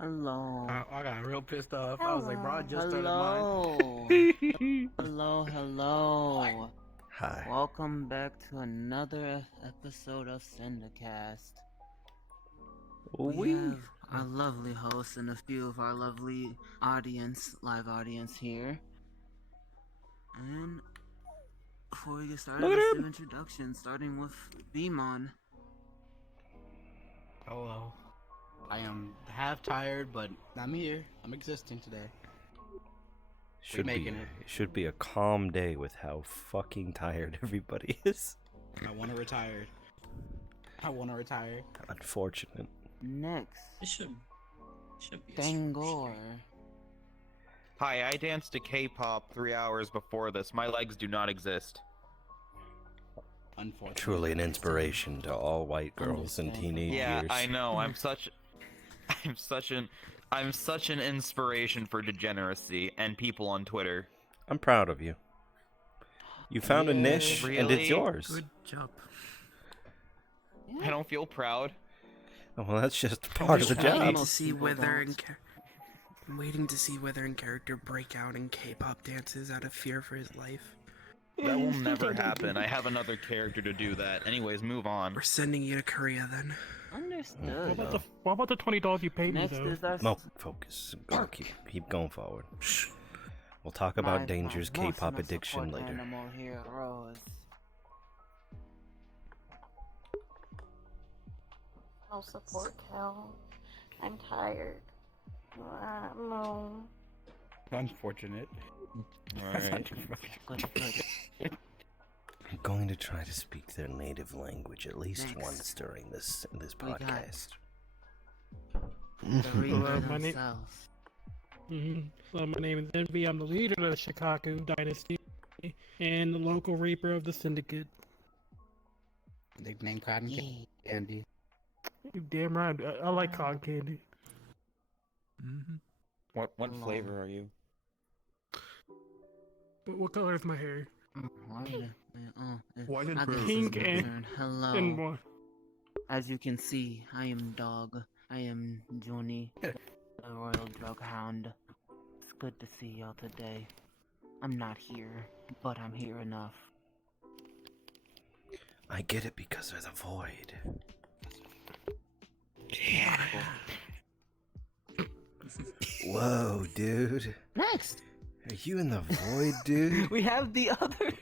Hello. I got real pissed off. I was like, bro, I just started Hello. mine. Hello. Hi. Welcome back to another episode of Syndicast. We have our lovely host and a few of our lovely live audience here. And before we get started, let's do introductions, starting with Beamon. Hello. I am half tired, but I'm here. I'm existing today. Should be a calm day with how fucking tired everybody is. I want to retire. Unfortunate. Next, It should be. Dangor. Hi, I danced to K-pop 3 hours before this. My legs do not exist. Unfortunately. Truly an inspiration to all white girls in teenage Yeah, years. I know. I'm such an inspiration for degeneracy and people on Twitter. I'm proud of you. You found a niche, and it's Really? yours. Good job. I don't feel proud. Oh, well, that's just part of the Waiting job. Most people don't. I'm waiting to see Wither in character break out in K-pop dances out of fear for his life. That will never happen. I have another character to do that. Anyways, move on. We're sending you to Korea then. Understood. What about the $20 you paid Next me though? is our No, focus. Go, keep going forward. We'll talk about Danger's K-pop addiction later. Animal here, Rose. No support Cal. I'm tired. No. Unfortunate. Alright. Good. I'm going to try to speak their native language at least Next. once during this We got- podcast. The Reaper my name- themselves. So my name is Envy. I'm the leader of the Shikaku Dynasty and the local Reaper of the Syndicate. Nickname Cotton Candy. You damn right. I like cotton candy. What Hello. flavor are you? What color is my hair? White and I guess pink it's my and- turn. Hello. And more. As you can see, I am Dog. I am Johnny, the Royal Drug Hound. It's good to see y'all today. I'm not here, but I'm here enough. I get it because of the void. Whoa, dude. Next, Are you in the void, dude? we have the other.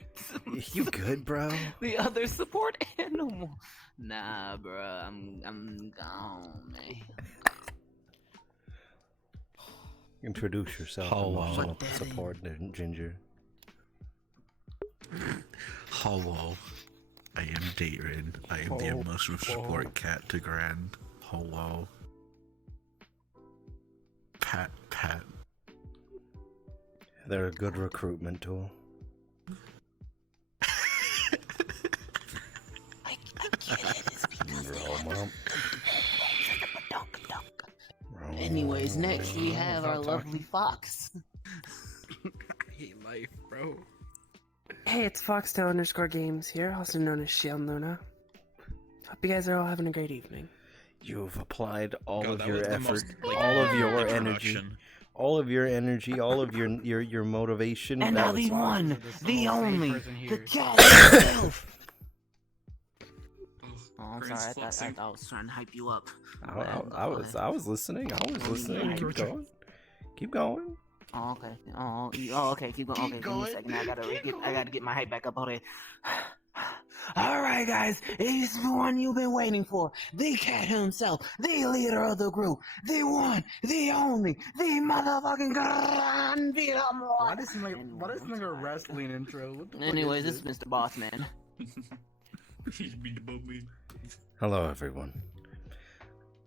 You good, bro? The other support animal. Nah, bruh, I'm gone, man. Introduce yourself. Hello. Emotional support, Ginger. Hello. I am Darren. I am the emotional support cat to Grand. Hello. Pat. They're a good recruitment tool. I get it. It's because they Roll 'em up. Roll Anyways, 'em next we up. have our lovely Fox. I hate life, bro. Hey, it's Foxtail_Games here, also known as Shield Luna. Hope you guys are all having a great evening. You've applied all God, of that your was the effort, most, like, all of your energy, introduction. all of your energy, all of your motivation. And that now was the one, This is the the same only, person the here. cat himself. Oh, I'm Grand's sorry. I flexing. thought I was trying to hype you up. I was listening. Yeah. Keep going. Oh, okay. Okay. Keep going. Okay, give me a second. I gotta get my hype back up. Okay. All right, guys. It's the one you've been waiting for. The cat himself, the leader of the group, the one, the only, the motherfucking Grand Why does it like a wrestling intro? What the fuck Anyways, is this is Mr. Boss Man. Hello, everyone.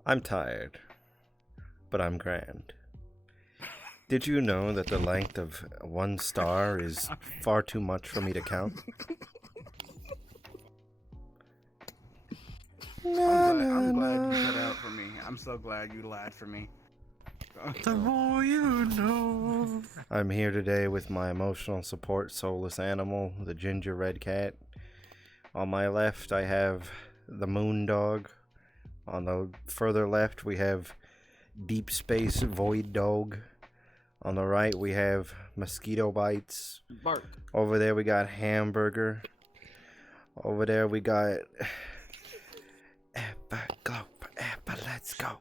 I'm tired, but I'm grand. Did you know that the length of one star is far too much for me to count? I'm glad you put out for me. I'm so glad you lied for me. The more you know. I'm here today with my emotional support soulless animal, the ginger red cat. On my left, I have the moon dog. On the further left, we have deep space void dog. On the right, we have mosquito bites. Bark. Over there, we got hamburger. Over there, we got let's go.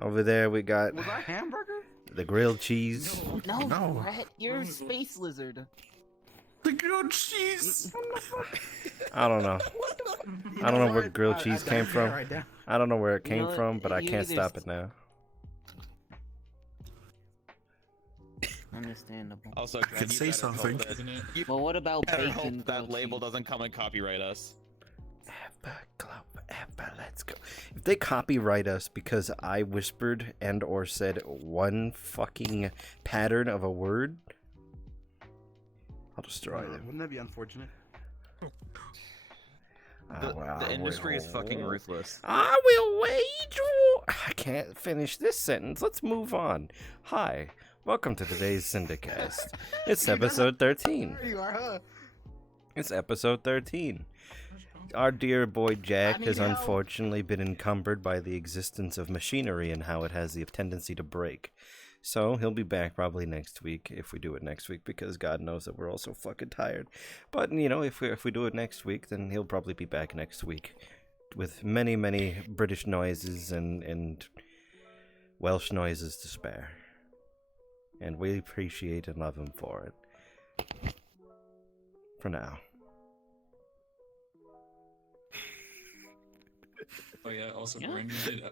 Over there, we got Was that hamburger? the grilled cheese. No, Brett, you're a space lizard. The grilled cheese. I don't know. I don't know where grilled cheese came from. Right down. I don't know where it came know, from, but I you can't either stop it now. Understandable. Also, I could say something. Well, what about Better bacon? hope that grilled label cheese? doesn't come and copyright us. Let's go. If they copyright us because I whispered and or said one fucking pattern of a word, I'll destroy them. Wouldn't that be unfortunate? The industry is fucking ruthless. I will wage war. I can't finish this sentence. Let's move on. Hi, welcome to today's Syndicast. It's episode 13. There you are, huh? It's episode 13. Our dear boy Jack has help. unfortunately been encumbered by the existence of machinery and how it has the tendency to break. So he'll be back probably next week if we do it next week, because God knows that we're all so fucking tired. But you know, if we do it next week, then he'll probably be back next week with many, many British noises and Welsh noises to spare. And we appreciate and love him for it. For now. Oh yeah, also Yeah. Grand, you did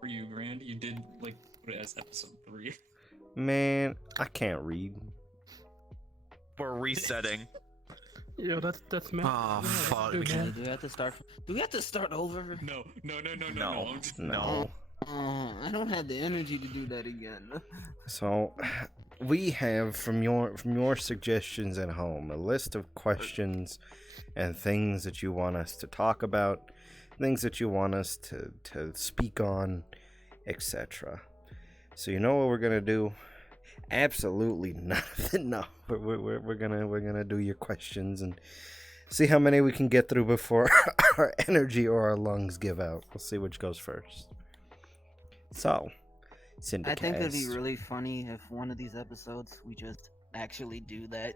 for you, Grand, you did like put it as episode 3. Man, I can't read. We're resetting. Yeah, that's me. Oh, fuck. Do we have to start? Do we have to start over? No. No. I don't have the energy to do that again. So, we have from your suggestions at home a list of questions and things that you want us to talk about, things that you want us to speak on, etc. So you know what we're gonna do? Absolutely nothing. No, we're gonna do your questions and see how many we can get through before our energy or our lungs give out. We'll see which goes first. So, Syndicast. I think it'd be really funny if one of these episodes we just actually do that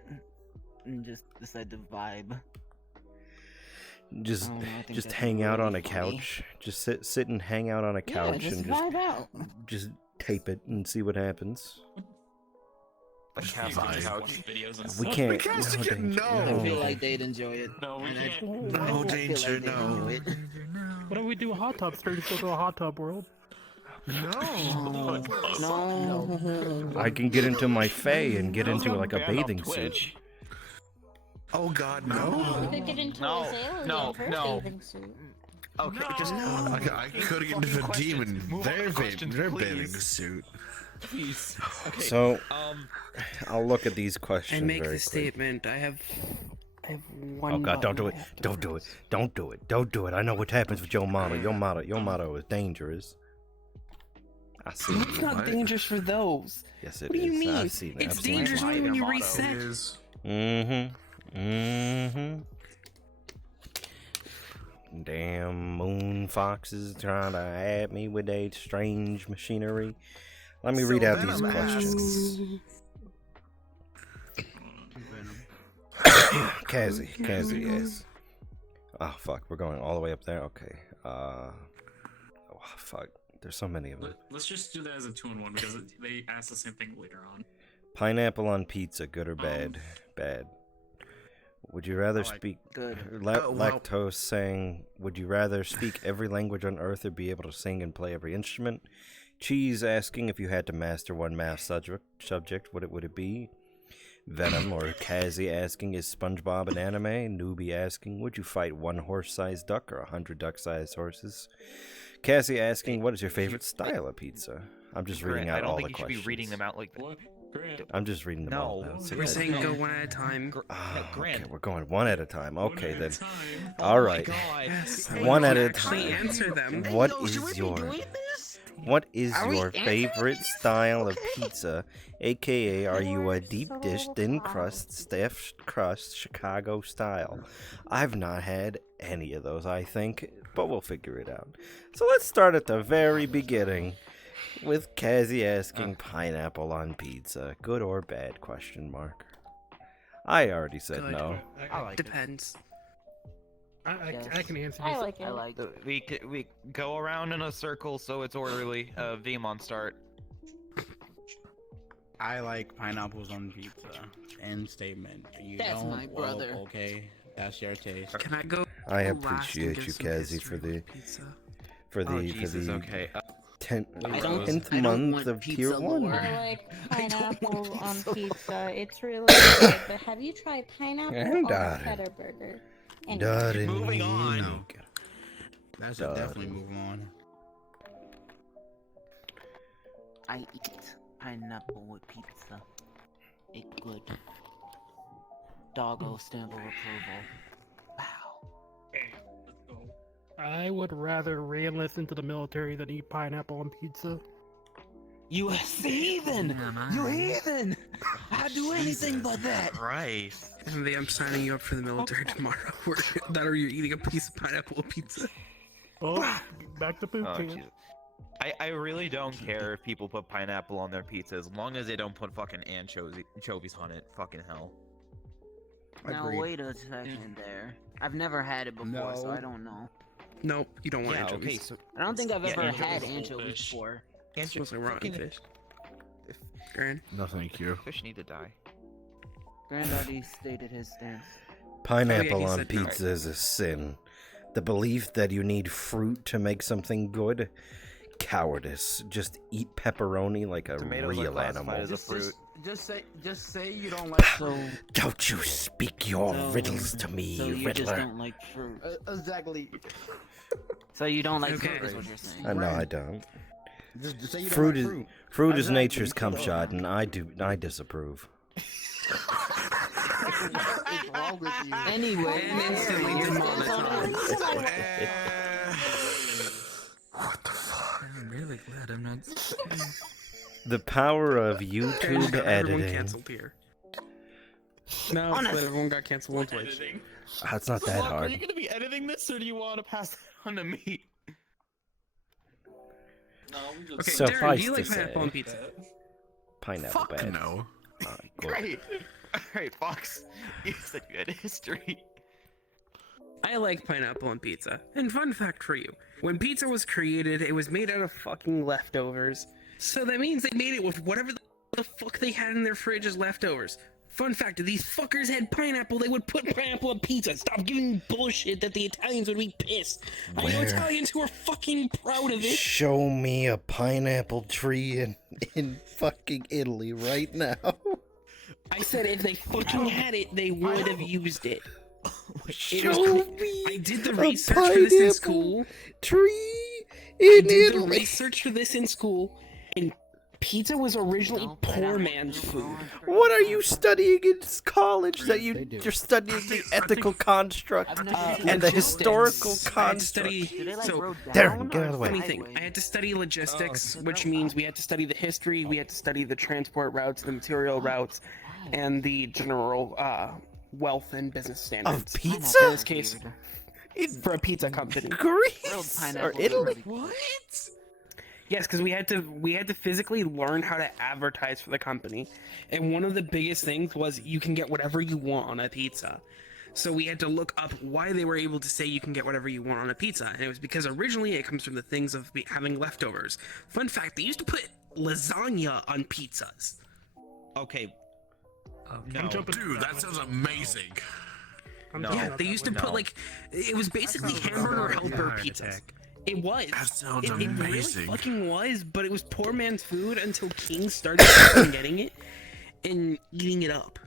and just decide to vibe. Just I don't know, I think just that'd hang be out really on a funny. couch. Just sit and hang out on a couch yeah, just and vibe out. just tape it and see what happens. A cat on the couch. We can't. I feel like they'd enjoy it. No, we And I- can't. I No feel danger, like they'd no. enjoy it. What do we do? A hot tub stream? Go to a hot tub world. No. No. I can get into my fae and get into like a bathing suit. Oh God, You no. could get into No, Azalea no, in her no. bathing suit. Okay, just I could get into the demon. Move on to questions, Their please. bathing suit. please. Okay. So Um, I'll look at these questions And make very the quick. statement. I have one. Oh God! Don't button do I it! have to Don't do it! press. Don't do it! Don't do it! I know what happens with your motto. Your motto is dangerous. I see. It's not What? dangerous for those. Yes, it What do you is. mean? I've seen it. It's I've seen it. dangerous Why when your you motto reset. Is Damn moon foxes trying to add me with a strange machinery. Let me So read out then these I'm questions. Kazzy, yes. Oh fuck, we're going all the way up there. Okay. Oh fuck, there's so many of them. Let's just do that as a 2-in-1 because they ask the same thing later on. Pineapple on pizza, good or bad? Bad. Would you rather speak Good. Lactose saying, would you rather speak every language on earth or be able to sing and play every instrument? Cheese asking, if you had to master one math subject, what would it be? Venom or Kazzy asking, is SpongeBob an anime? Newbie asking, would you fight one horse-sized duck or 100 duck-sized horses? Kazzy asking, what is your favorite style of pizza? I'm just reading out I don't all think the you questions. should be reading them out like that. What? Grant. I'm just reading them all No. out. We're saying go one at a time. Ah, Grant. okay, we're going one at a time. Okay, One then. at a time. All right. Yes. One at a Actually time. answer them. What is what is Are we your answering favorite this? style of Okay. pizza? AKA, are you a You're deep so dish, thin loud. crust, stuffed crust, Chicago style? I've not had any of those. I think but we'll figure it out. So let's start at the very beginning with Kazi asking pineapple on pizza. Good or bad? Question mark. I already said Good. no. I like it. Depends. I can answer I this. like it. I like it. We go around in a circle so it's orderly. Vmon start. I like pineapples on pizza. End statement. You That's don't? my Well, brother. okay, that's your taste. Can I go? I last and appreciate give you, some Kazi, history for the with pizza? Oh Jesus. Okay. 10th I don't month want of pizza tier 1. lore. I like pineapple on pizza. It's really good. But have you tried pineapple And on darling. cheddar burger? Anyway. Darling, Moving on. no. That's Duh. definitely move on. I eat pineapple with pizza. It good. Doggo stamp of approval. Wow. Let's go. I would rather re-enlist into the military than eat pineapple on pizza. You heathen! You heathen! I do anything but that. Christ. Envy, I'm signing you up for the military tomorrow. That or you're eating a piece of pineapple on pizza. Oh, back to boot Oh, camp. Jesus. I really don't care if people put pineapple on their pizza as long as they don't put fucking anchovies on it. Fucking hell. Now Agreed. wait a second there. I've never had it before, so No. I don't know. Nope, you don't want Yeah, anchovies. okay, so I don't think I've Yeah, ever anchovies had is whole anchovies fish. before. It smells like rotten fish. Grand. No, thank you. fish need to die. Granddaddy stated his stance. Pineapple he on said no. pizza is a sin. The belief that you need fruit to make something good? Cowardice. Just eat pepperoni like a Tomatoes are real classified animal. as a fruit. Just say you don't like So, Don't you speak your so- riddles to me, so you Riddler. just don't like fruit. exactly. So you don't like Okay. fruit, is what you're saying. No, I don't. Just say you Fruit don't is like fruit. fruit is Exactly, nature's you cum don't. shot, and I disapprove. What's wrong with you? Anyway, And instantly demonetized. What the fuck? I'm really glad I'm not. The power of Grand YouTube got everyone editing. canceled here. No, but everyone got canceled on Twitch. It's not that Fuck, Are hard. you gonna be editing this, or do you want to pass it on to me? No, we just. Okay, So Darren, do suffice you to like pineapple on say- pizza? Pineapple Fuck bad. no. Good. Great. Alright, Fox. You said you had history. I like pineapple on pizza. And fun fact for you, when pizza was created, it was made out of fucking leftovers. So that means they made it with whatever the fuck they had in their fridge as leftovers. Fun fact, if these fuckers had pineapple, they would put pineapple on pizza. Stop giving me bullshit that the Italians would be pissed. I know Where? Italians who are fucking proud of it. Show me a pineapple tree in fucking Italy right now. I said if they fucking had it, they would have used it. Show me I did the a research for this in pineapple school. tree I in did the Italy. research for this in school, and pizza was originally No, poor pineapple man's is food. growing for What are you example. studying in college that They do. you're studying the ethical construct I've never seen and the logistics. historical I had to construct? study. Do they like So, roll Darren, down get out or of the way. funny thing, I had to study logistics, which means we had to study the history, we had to study the transport routes, the material routes, and the general wealth and business standards. pizza? In this case, for a pizza company. Greece or pineapple is Italy? really good. Yes, because we had to physically learn how to advertise for the company, and one of the biggest things was you can get whatever you want on a pizza. So we had to look up why they were able to say you can get whatever you want on a pizza, and it was because originally it comes from the things of having leftovers. Fun fact: they used to put lasagna on pizzas. Okay. I'm No. jumping. Dude, that sounds amazing. No. Yeah, they used to put No. like it was basically hamburger helper pizzas. It was. That sounds It really amazing. fucking was, but it was poor man's food until kings started fucking getting it and eating it up.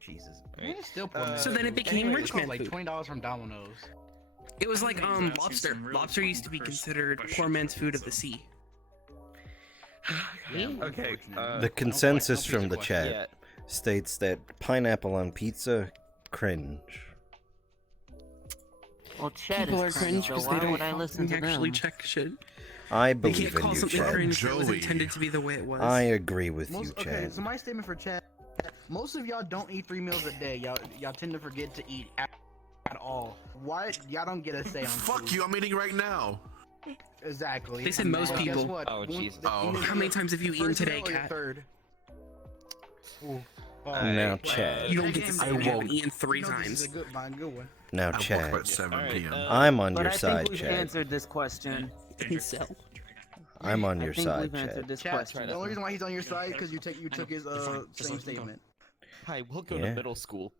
Jesus. It's still poor man. So then it became Anyway, rich it costs man like food. $20 from Domino's. It was like He's asking lobster. some really Lobster used to be fucking considered first poor man's question. food of the sea. Okay. The consensus don't from please the question. chat Yeah. states that pineapple on pizza, cringe. Well, Chad People are is cringe so because why they would I don't listen to actually them? check shit. I They can't believe in call you, something Chad. cringe that was Joey. intended to be the way it was. I agree with you, Okay, Chad. so my statement for chat: most of y'all don't eat 3 meals a day. Y'all tend to forget to eat At all. What? Y'all don't get a say on Fuck food. you! I'm eating right now. Exactly. They said most Guess people. what? Oh, Jesus. Oh. How many times have you eaten First today, meal or your Cat? Third. Ooh. Now, Chad. You don't get to say you haven't eaten 3 This is times. a good one. Good one. Now, I woke up Chad. at 7 p.m. I'm on But your I side, think we've Chad. answered this question. So, I'm on your I think side, we've answered Chad. this Chat, question. the only reason why he's on your side because you took his same statement. Hi, we'll go Yeah. to middle school.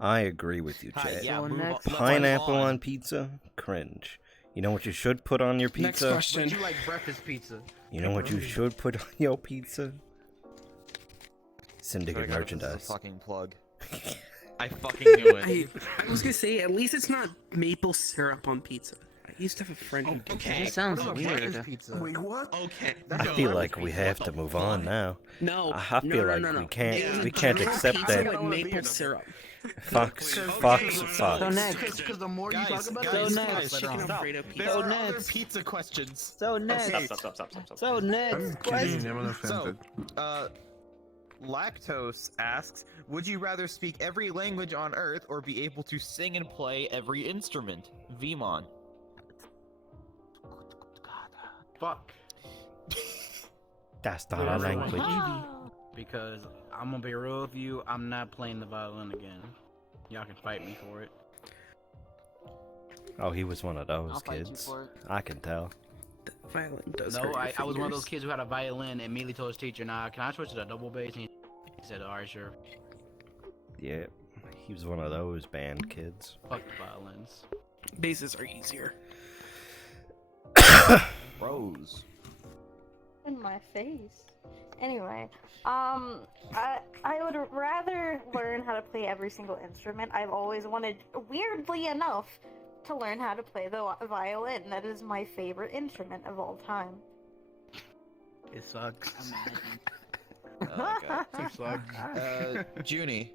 I agree with you, Hi, Chad. yeah, So move on- next- let's Pineapple move on pizza? Cringe. You know what you should put on your next pizza? question. But you like breakfast pizza. You know what you should put on your pizza? Swear Syndicate to God, this is a merchandise. fucking plug. I fucking knew it. I was gonna say, at least it's not maple syrup on pizza. I used to have a friend who That sounds What about weird. breakfast pizza? Wait, what? Okay. I feel like we have to move on now. No. I feel no, like no, no. we can't- It was we a can't grilled accept pizza that. with maple syrup. Fox. So next. Because the more you Guys, talk about guys, it, So the next. less Chicken later on. Alfredo There pizza. So are other next. pizza questions. So next. So next question. I'm unoffended. So, Lactose asks, would you rather speak every language on Earth or be able to sing and play every instrument? Vmon. Fuck. That's not a language. Because I'm gonna be real with you, I'm not playing the violin again. Y'all can fight me for it. Oh, he was one of those I'll fight you kids. for it. I can tell. Violin does No, hurt your I was one of fingers. those kids who had a violin and immediately told his teacher, nah, can I switch to the double bass? And he said, alright, sure. Yeah, he was one of those band kids. Fuck the violins. Basses are easier. Rose. In my face. Anyway, I would rather learn how to play every single instrument. I've always wanted, weirdly enough, to learn how to play the violin. That is my favorite instrument of all time. It sucks. Oh, God. It sucks. Junie.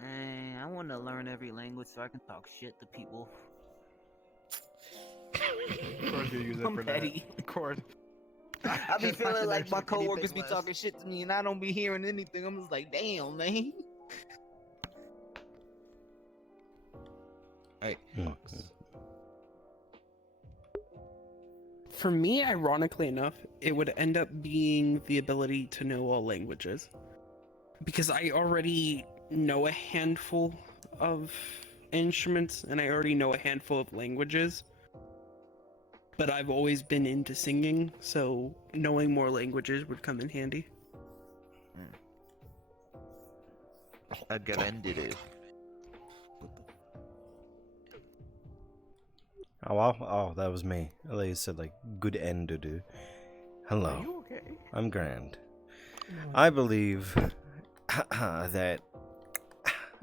Man, I want to learn every language so I can talk shit to people. Of course you use it I'm for petty. that. Of course. I be Just feeling fucking like my there's anything coworkers be less. talking shit to me and I don't be hearing anything. I'm just like, damn, man. Hey, For me, ironically enough, it would end up being the ability to know all languages. Because I already know a handful of instruments and I already know a handful of languages. But I've always been into singing, so knowing more languages would come in handy. a grande. Oh, that was me. I thought you said like good end to do. Hello, Are you okay? I'm Grand. I believe that,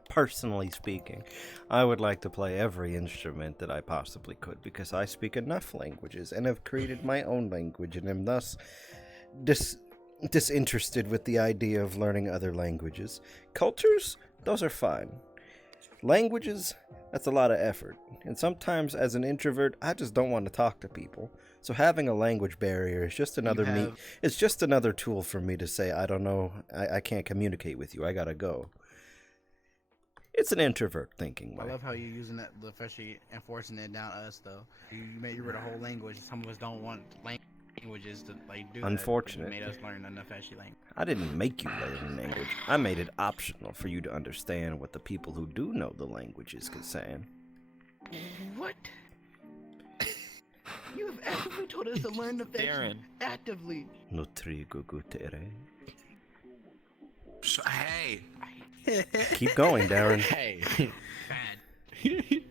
personally speaking, I would like to play every instrument that I possibly could because I speak enough languages and have created my own language and am thus disinterested with the idea of learning other languages. Cultures, those are fine. Languages, that's a lot of effort. And sometimes as an introvert, I just don't want to talk to people. So having a language barrier is just another it's just another tool for me to say, I don't know, I can't communicate with you, I gotta go. It's an introvert thinking I way. love how you're using that, especially enforcing it down us though. You made you read a whole language. Some of us don't want languages to like do. Unfortunate. That, but you made us learn enough actually language. I didn't make you learn language. I made it optional for you to understand what the people who do know the languages can say. What? You have actively told us to learn the Darren. actively. No trigo gutere. Hey, Keep going, Darren. hey,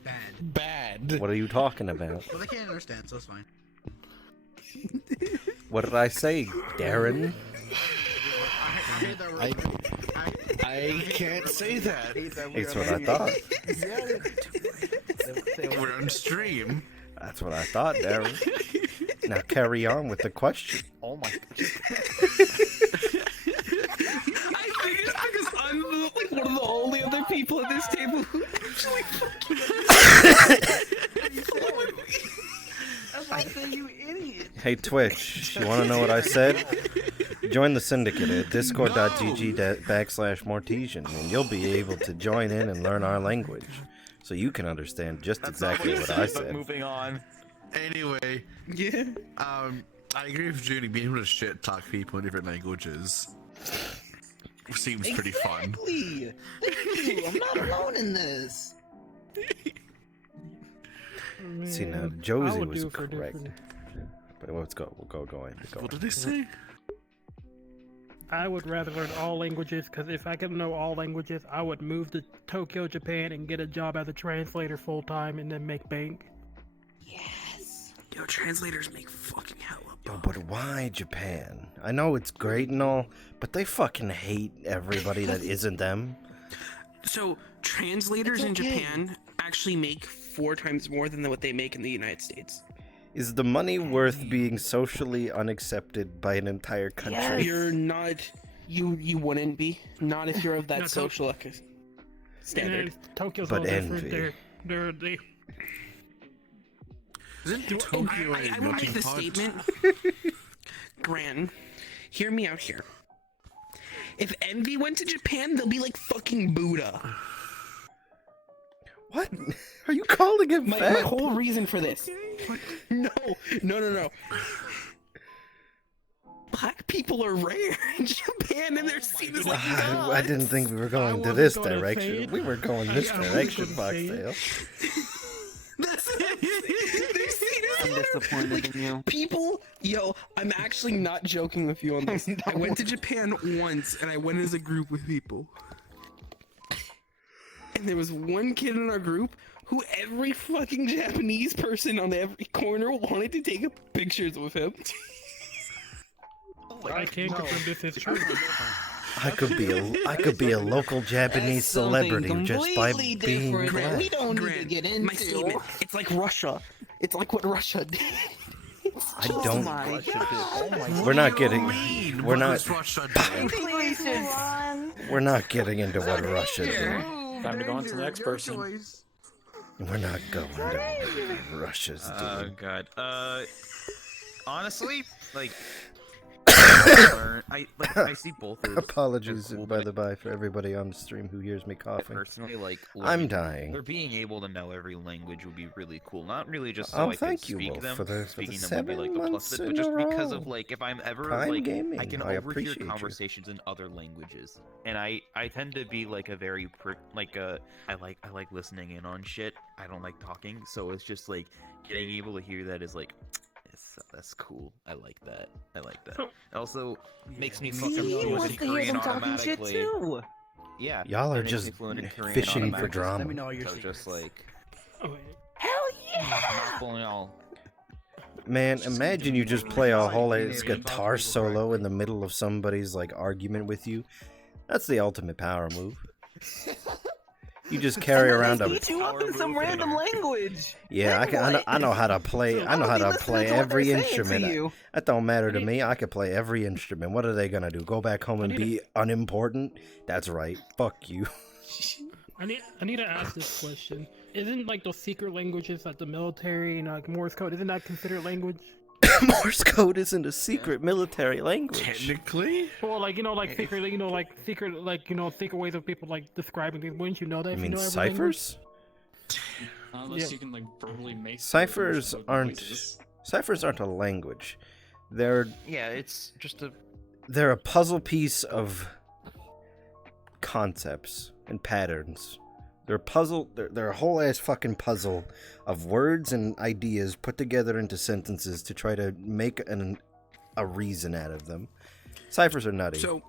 Bad. bad. What are you talking about? Well, they can't understand, so it's fine. What did I say, Darren? I can't say that. It's what I thought. We're on stream. That's what I thought, Darren. Now carry on with the question. Oh my. I think it's because I'm like one of the only other people at this table who actually That's why I say you idiot. Hey, Twitch, you want to know what I said? Join the Syndicate at discord.gg/Mortesian, and you'll be able to join in and learn our language, so you can understand just exactly what I said. Moving on. Anyway, Yeah. I agree with Junie. Being able to shit talk people in different languages seems pretty fun. Exactly. Thank you. I'm not alone in this. See, now Man, I Josie would was do for correct. different- But let's go. We'll go going. What did they say? I would rather learn all languages, because if I could know all languages, I would move to Tokyo, Japan, and get a job as a translator full time, and then make bank. Yes. Yo, translators make fucking hella Yo, but why Japan? I know it's great and all, but they fucking hate everybody that isn't them. So, translators in It's okay. Japan actually make 4 times more than what they make in the United States. Is the money worth being socially unaccepted by an entire country? Yes. You're not. You wouldn't be. Not if you're of that No, social standard. And Tokyo's But all different. envy. They Isn't Tokyo I a will make melting the pot? statement. Gran, hear me out here. If Envy went to Japan, they'll be like fucking Buddha. What? Are you calling him My fat? whole reason for this. No. Black people are rare in Japan, and they're seen as like gods. I didn't think we were going to wasn't this gonna say direction. it. We were going this I wasn't direction, gonna say it. Foxtail. That's it. They're seen as I'm disappointed in you. people. Yo, I'm actually not joking with you on this. I went to Japan once, and I went as a group with people. And there was one kid in our group who every fucking Japanese person on every corner wanted to take pictures with him. I can't confirm this is true. I could be a local Japanese That's something celebrity just by completely being different that black. we don't need to Grant, get my into. statement. It's like Russia. It's like what Russia did. I Oh don't. my god. We're not getting. We're not. I think we should move on. We're not getting into what Russia did. Time to go on to the next person. We're not going to what Russia's Oh doing. god. Honestly, like, I see both as Apologies, they're cool, by but the by, for everybody on the stream who hears me I coughing. personally like. I'm learning- dying. Or being able to know every language would be really cool. Not really just so Oh, I can thank you, speak Wolf, them. for the Speaking them 7 would be like the plus months of it, in but just a because row. of like if I'm ever Prime like gaming. I can I overhear appreciate you. conversations in other languages, and I tend to be like a very I like listening in on shit. I don't like talking, so it's just like getting able to hear that is like. That's cool. I like that. It also makes me fucking See, he fluent wants in to hear Korean some talking shit automatically. too. Yeah. Y'all it are makes me just fluent in Korean fishing for automatically. drama. Let me know all your So secrets. just like Oh, wait. Hell yeah! not fooling all. Man, imagine you just play a whole Like, ass being able to guitar talk to people solo correctly. in the middle of somebody's like argument with you. That's the ultimate power move. You just carry around a Beat you up in some random language. yeah. I know how to play. I know how to play every instrument. You. That don't matter to me. I can play every instrument. What are they gonna do? Go back home and be unimportant? That's right. Fuck you. I need to ask this question. Isn't like those secret languages like the military and like Morse code? Isn't that considered language? Morse code isn't a secret military language. Technically, Or like secret, secret ways of people like describing things. Wouldn't you know that? I if you mean know every language? ciphers? Unless Yeah. you can like verbally make Ciphers spoken aren't voices. ciphers aren't a language. They're Yeah, it's just a. they're a puzzle piece of concepts and patterns. They're a puzzle. They're a whole ass fucking puzzle of words and ideas put together into sentences to try to make a reason out of them. Ciphers are nutty. So,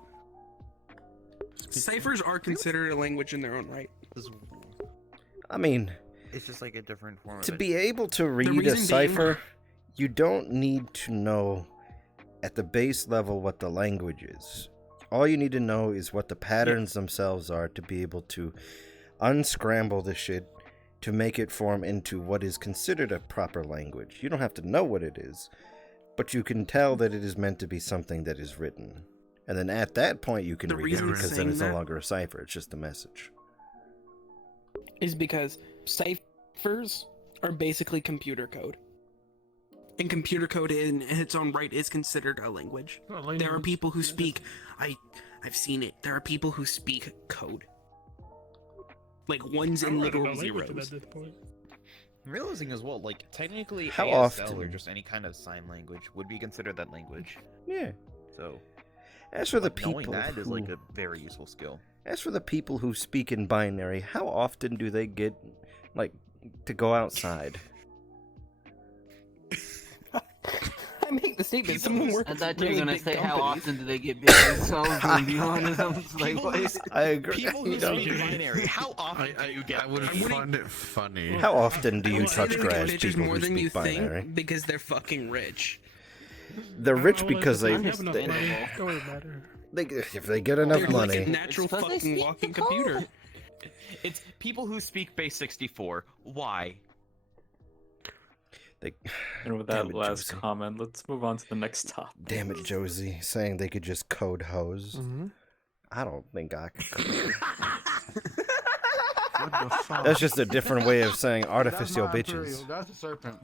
ciphers are considered a language in their own right. I mean, It's just like a different form to of be able to read a reason being- cipher, you don't need to know at the base level what the language is. All you need to know is what the patterns themselves are to be able to unscramble the shit to make it form into what is considered a proper language. You don't have to know what it is, but you can tell that it is meant to be something that is written. And then at that point you can The read it reason because then saying it's no that- longer a cipher, it's just a message. Is because ciphers are basically computer code. And computer code in its own right is considered a language. There are people who speak. I've seen it. There are people who speak code. Like ones and literal zeros. At this point. I'm realizing as well, like technically How ASL often? or just any kind of sign language would be considered that language. Yeah. So As for the like, knowing people that is like who- a very useful skill. As for the people who speak in binary, how often do they get, like, to go outside? I make the statement. Someone works. I thought you were really gonna big say how companies. often do they get big, so I was gonna be honest. I was like, what? I agree. People who You know, speak binary, how often do you get? I would find it funny. how often do you Well, touch they grass get bitches people more who than you speak binary? think because they're fucking rich. They're rich Well, because if they, have enough they, money, don't worry about it. if they get enough They're like a money. natural It's 'cause they fucking speak walking the code. computer. It's people who speak base 64. Why? They, And with Damn that it, last Josie. comment, let's move on to the next topic. Damn it, Josie, saying they could just code hose. Mm-hmm. I don't think I could. Code. What the fuck? That's just a different way of saying artificial That's not bitches. Imperial, that's a serpent.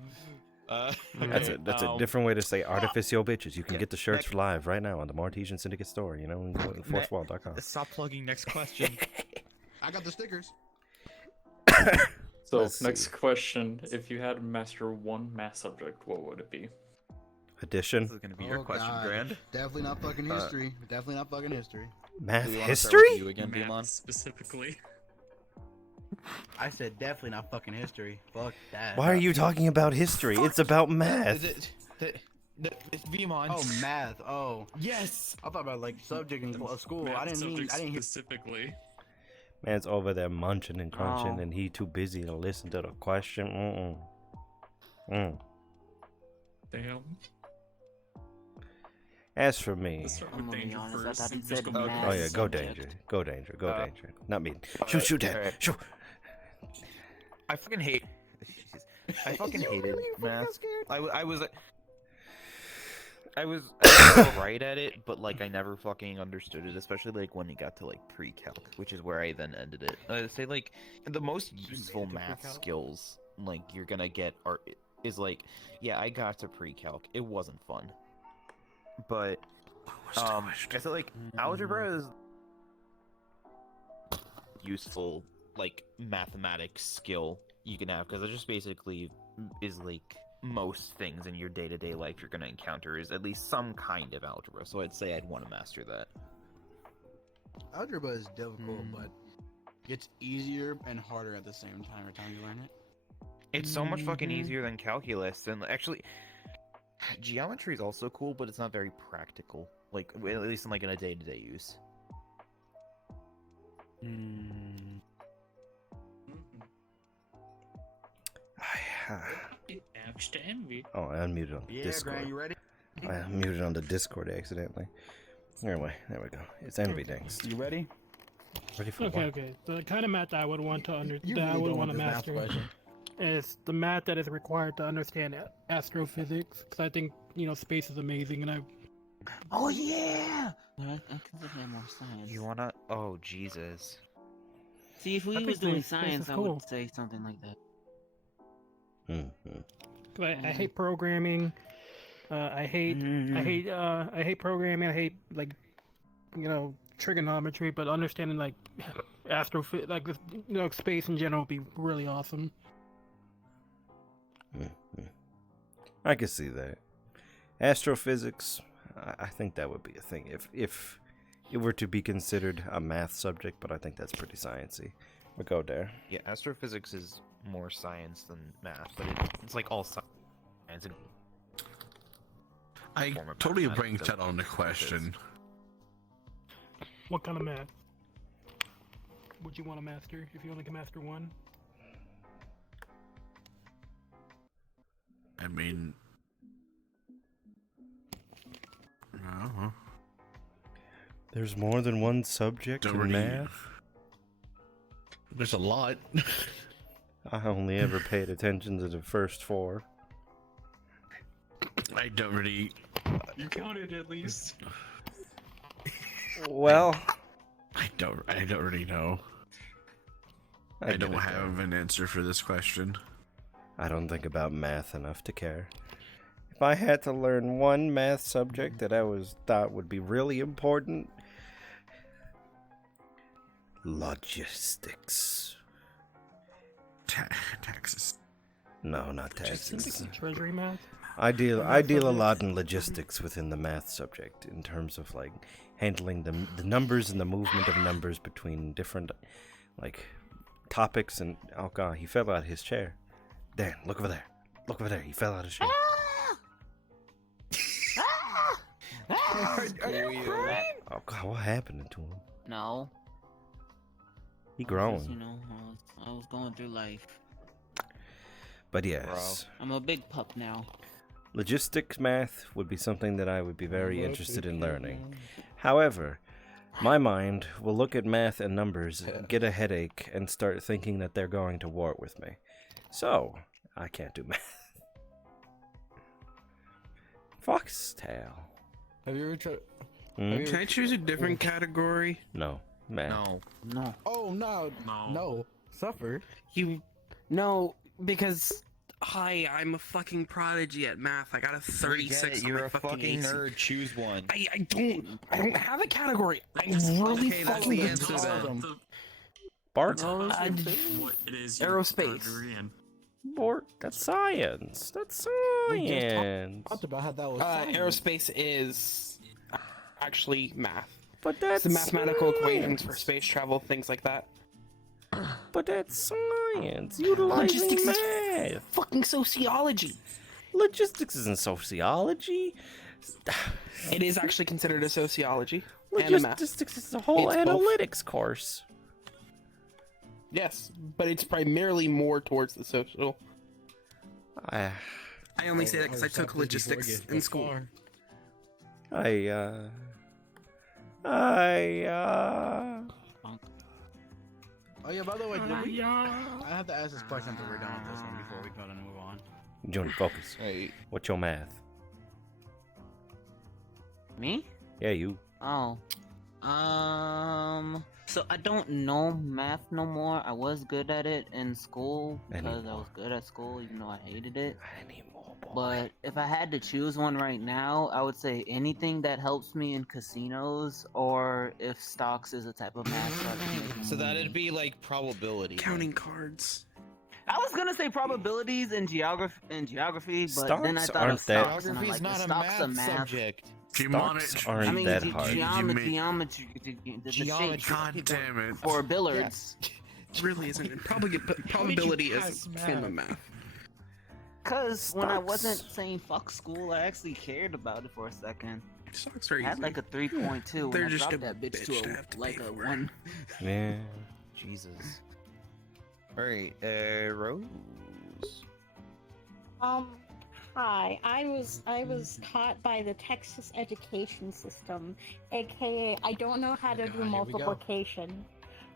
That's a different way to say artificial bitches. You can get the shirts next- live right now on the Martesian Syndicate store. You know, fourthwall.com. Stop plugging next question. I got the stickers. So, Let's next see. question. If you had to master one math subject, what would it be? Addition, This is gonna be your question, God. Grand. Definitely not fucking history. Definitely not fucking history. math Do we wanna start with history. You again, Math Beamon? specifically. I said definitely not fucking history. Fuck that. Why are you talking about history? It's about math. It's Beamon. Oh, math. Oh, yes. I thought about like subject in school. Math I didn't subject hear. specifically. Man's over there munching and crunching, Oh. and he too busy to listen to the question. Damn. As for me, Let's start I'm with gonna be danger honest, I first. thought he and just said go math. oh math yeah, go subject. danger, go danger, go Uh, danger. Not me. Shoot that. alright. Shoot. I fucking hate. I fucking hated math. I was alright at it, but like I never fucking understood it, especially like when it got to like pre-calc, which is where I then ended it. I'd say like the most useful to math pre-calc? skills like you're gonna get are is like I got to pre-calc. It wasn't fun, but I feel like algebra is useful like mathematics skill you can have because it just basically is like most things in your day-to-day life you're going to encounter is at least some kind of algebra, so I'd say I'd want to master that. Algebra is difficult, but it's easier and harder at the same time every time you learn it. It's so much fucking easier than calculus, and actually geometry is also cool, but it's not very practical, like at least in like in a day-to-day use. Ouch to envy. Oh, I unmuted on Yeah, Discord. Grant, you ready? I unmuted on the Discord accidentally. Anyway, there we go. It's envy next. You ready? Ready for Okay, what? okay. The kind of math that I would want to You that I really would don't want to this math master question. is the math that is required to understand astrophysics. Because I think space is amazing, and I Oh yeah! I consider it more science. You wanna? Oh Jesus! See, if we I was think doing space science, is I cool. would say something like that. Cause I hate programming. I hate programming. I hate like trigonometry. But understanding like space in general would be really awesome. I can see that. Astrophysics, I think that would be a thing if it were to be considered a math subject, but I think that's pretty sciencey. We'll go there. Yeah, astrophysics is more science than math, but it's like all science. I form of totally mathematics brings that on the question. What kind of math would you want to master if you only can master one? I mean, uh-huh. There's more than one subject Don't in really- math. There's a lot. I only ever paid attention to the first four. I don't really. You counted at least. Well, I don't really know. I don't have an answer for this question. I don't think about math enough to care. if I had to learn one math subject that I thought would be really important, logistics. Taxes. No, not taxes. Syndicate treasury math. I deal a lot in logistics within the math subject in terms of like handling the numbers and the movement of numbers between different like topics. And oh god, he fell out of his chair. Dan, look over there. Look over there. He fell out of his chair. Oh god, what happened to him? No. He I was grown. just, I was going through life. But yes, I'm a big pup now. logistics math would be something that I would be very interested in learning. However, my mind will look at math and numbers, get a headache, and start thinking that they're going to war with me. So, I can't do math. Foxtail. Have you ever tried? Can I choose a different category? No. Math. No. Oh no, no. Suffer. No, because I'm a fucking prodigy at math. I got a 36 on You're my a fucking fucking AC. nerd. Choose one. I don't have a category. I'm really Okay, that's fucking the good. answer then. Bart? What it is your Aerospace. degree in. Bart? That's science. That's science. Talked about how that was. Aerospace is actually math. But It's that's the mathematical equations for science. space travel, things like that. But that's science. Utilizing Logistics is math. fucking sociology. Logistics isn't sociology. It is actually considered a sociology and a math. Logistics is a whole It's both. analytics course. Yes, but it's primarily more towards the social. I only say that because I took logistics in school. Oh yeah, by the way, I have to ask this question until we're done with this one before we go and move on. Junior, focus. Right. What's your math? Me? Yeah, you. Oh. So I don't know math no more. I was good at it in school because I was good at school, even though I hated it. Anymore, boy. But if I had to choose one right now, I would say anything that helps me in casinos, or if stocks is a type of math. So that'd be like probability. Counting cards. I was gonna say probabilities and geography, but then I Stocks thought aren't of that- stocks, and I'm Geography's like, not a stocks math are subject. Stocks aren't I mean, that hard. geometry, the shape God damn it. for billiards. Really isn't. Probability is a form of math. Cause when I Stocks. wasn't saying fuck school, I actually cared about it for a second. Stocks are I easy. had like a 3.2, They're and I just dropped a that bitch bitch to to have to like pay a for. 1. Yeah. Jesus. Alright, Rose. Hi. I was caught by the Texas education system, aka I don't know how to do here we go. multiplication.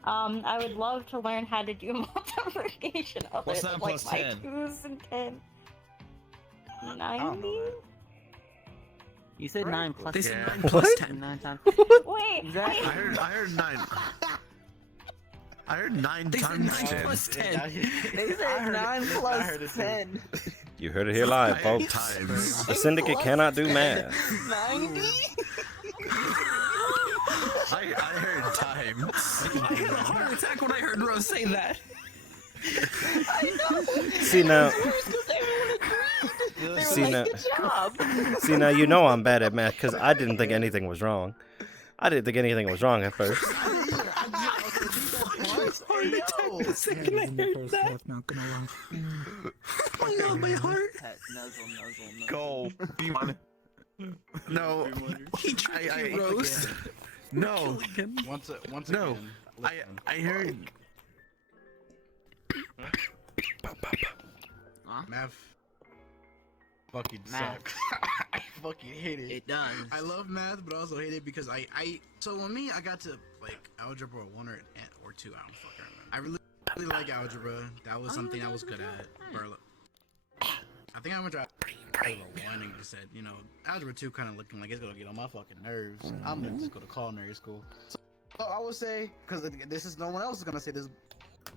I would love to learn how to do multiplication other What's than 9 like plus my 10? 2s and 10. don't 90? know You said 9 plus They 10. said 9 What? plus 10. 9 times. Wait, Exactly. I heard 9. I heard 9 They said times 9 10. plus 10. They said 9 plus 10. You heard it here live, folks. Times. The Syndicate cannot do math. 90? I heard times. I had a heart attack when I heard Rose say that. See now, They were See, like, now- good job. see now, you know I'm bad at math because I didn't think anything was wrong. I didn't think anything was wrong at first. Heart attack the second I heard that. Oh no, my heart. Pet, nuzzle. Go. No. He tried I- to Rose. No. Once No. again. I heard. Math fucking Math. sucks. I fucking hate it. It does. I love math, but I also hate it because so when I got to like algebra 1 or 2, I don't fucking remember. I really like algebra. That was something I was good at. I think I went to algebra 1 and just said, algebra 2 kind of looking like it's gonna get on my fucking nerves. I'm gonna just go to culinary school. So I would say, because this is no one else is gonna say this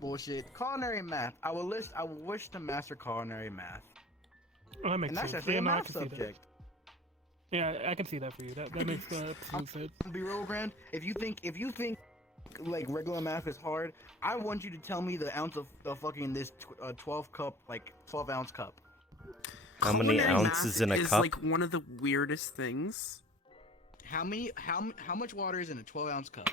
bullshit. Culinary math. I would wish to master culinary math. Oh, that makes And that's sense. actually Yeah, a no, I math can see that. subject. Yeah, I can see that for you. That makes absolute sense. Be real, Grand. If you think like regular math is hard, I want you to tell me the ounce of fucking this 12 ounce cup. How many Culinary ounces math in a is cup? like one of the weirdest things. How much water is in a 12-ounce cup?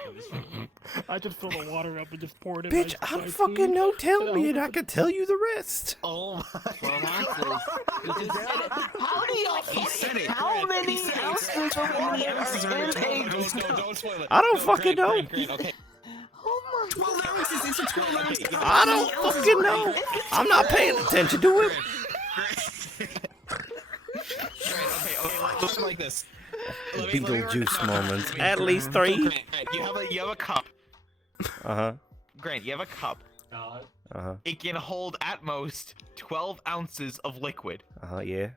I just fill the water up and just pour it in. Bitch, my I'm tea. fucking no tell And me I'll and I put can tell you the rest. Oh my 12 ounces. You just said it. How do y'all He said it. How many He said it. ounces of How many water ounces are are in in a 12 a ounce cup? Don't spoil it. I don't No, fucking know. Okay. Oh 12 ounces. It's a 12 ounce cup. I don't fucking know. I'm not paying attention to it. Let's like this. Beetlejuice moments. At least 3. Grant, you have a cup. Uh-huh. Grant, you have a cup. God. Uh-huh. It can hold at most 12 ounces of liquid. Uh-huh, yeah.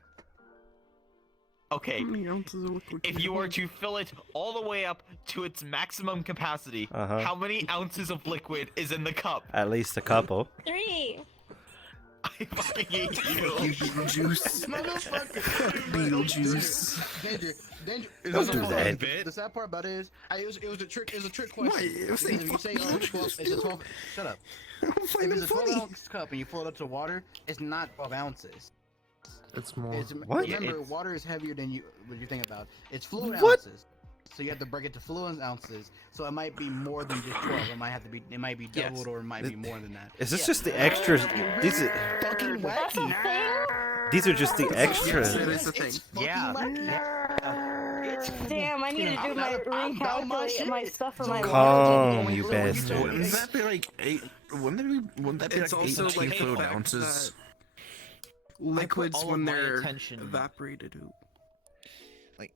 Okay. How many ounces of liquid If can you hold? were to fill it all the way up to its maximum capacity, Uh-huh. how many ounces of liquid is in the cup? At least a couple. 3. I fucking hate you. Beetlejuice. Motherfucker. Beetlejuice. Danger. Don't do that. The sad part about it is, it was a trick. It was a trick question. What? It was Because if you say, oh, it's 12, it's a 12. Shut up. If it's a 12-ounce cup and you fill it up to water, it's not 12 ounces. It's more. What? Remember, water is heavier than what you think about. It's fluid What? ounces. So you have to break it to fluid ounces. So it might be more than just 12. It might be doubled or it might be more than that. Is this just the extras? These are, fucking That's a wacky? thing? these are just the extras. That is the thing. Yeah. Damn, I need to do I'm my about my recalculate shit. my stuff for my Calm, water. you Wouldn't bastards. that be like 8? Wouldn't that be It's like also 18 like the fluid fact ounces? liquids all of when my they're attention- evaporated. Like,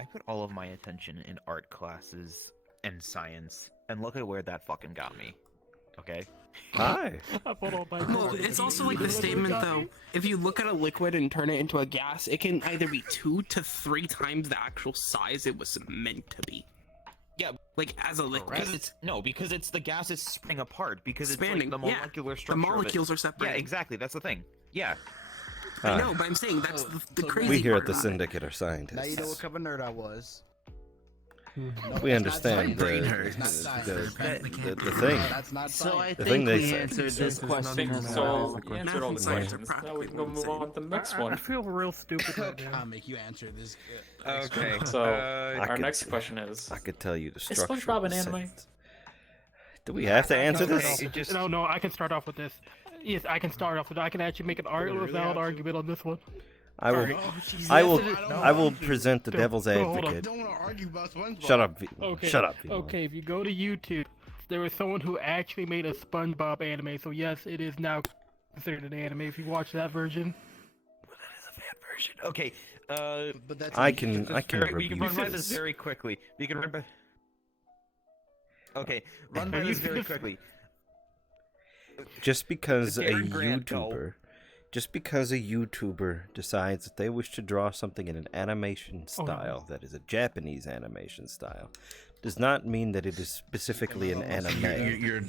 I put all of my attention in art classes and science, and look at where that fucking got me. Okay? Hi. I put all my Well, attention it's in also the like the liquid statement got though. me. If you look at a liquid and turn it into a gas, it can either be 2 to 3 times the actual size it was meant to be. Yeah, Like as a liquid. because it's the gas is spreading apart because Expanding, it's like the yeah. molecular The structure. molecules are of it. separating. Yeah, exactly. That's the thing. Yeah. I Hi. know, but I'm saying that's the so crazy We here part at the about it. Syndicate are Now scientists. you know what kind of nerd I was. We that's understand not the, science. hurts. It's not science. the thing. No, that's not So I science. The think thing they we said. answered this question as So well. you answered all the Math and science are questions. Now we practically can go move the on to the next I one. feel real stupid right now. Comic, you answered this. Okay. So I our could- next question is: I could tell you the Is structure. SpongeBob of an the anime? sentence. Do we have to answer this? It just- No, I can start off with this. Yes, I can start off with. I can actually make an really valid have to? argument on this one. I will. Oh, Jesus. I will. don't I will want to. present the Don't- devil's no, hold on. advocate. Don't want to argue about SpongeBob. Shut up. V- Okay. Shut up. V- Okay, if you go to YouTube, there was someone who actually made a SpongeBob anime. So yes, it is now considered an anime. If you watch that version. But that is a fan version. Okay. But that's I can We can review run by this this. very quickly. We can run by. Okay, run by Are you this very serious? quickly. Just because a Darren Grant, go. YouTuber decides that they wish to draw something in an animation style that is a Japanese animation style, does not mean that it is specifically an anime. You're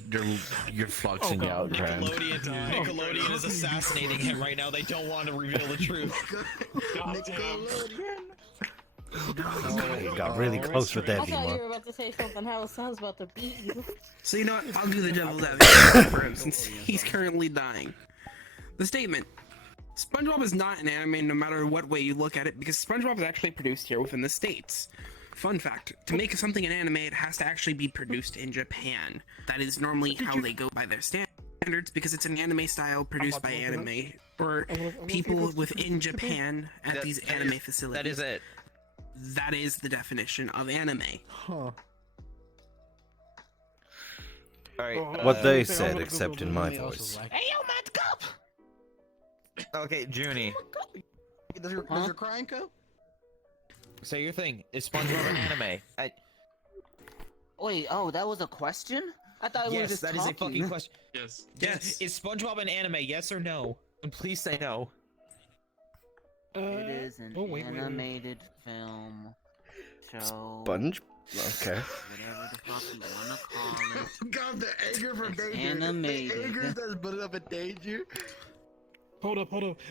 fluxing Oh, out, God. man. Nickelodeon is assassinating him right now. They don't want to reveal the truth. Nickelodeon. You got really close with that, I thought you Vima. were about to say something else. I was about to beat you. So you know what? I'll do the devil's advocate for him since he's currently dying. The statement: SpongeBob is not an anime no matter what way you look at it, because SpongeBob is actually produced here within the States. Fun fact: to make something an anime, it has to actually be produced in Japan. That is normally how they go by their standards, because it's an anime style produced by anime or people within Japan at these anime facilities. That is it. That is the definition of anime. All right. What they I'm said, gonna except Google in my Somebody else voice. is like, Hey, yo, Matt Cup. Okay, Junie. Does your crying go? Say your thing. Is SpongeBob an anime? Wait, oh, that was a question? I thought we were Yes, just that is a talking. fucking question. Yes. Yes. Is SpongeBob an anime? Yes or no? And please say no. It is an wait. animated film show. Sponge. Okay. Whatever the fuck you wanna call it. God, the anger from It's Danger. animated. The anger that's put up in Danger. Hold up.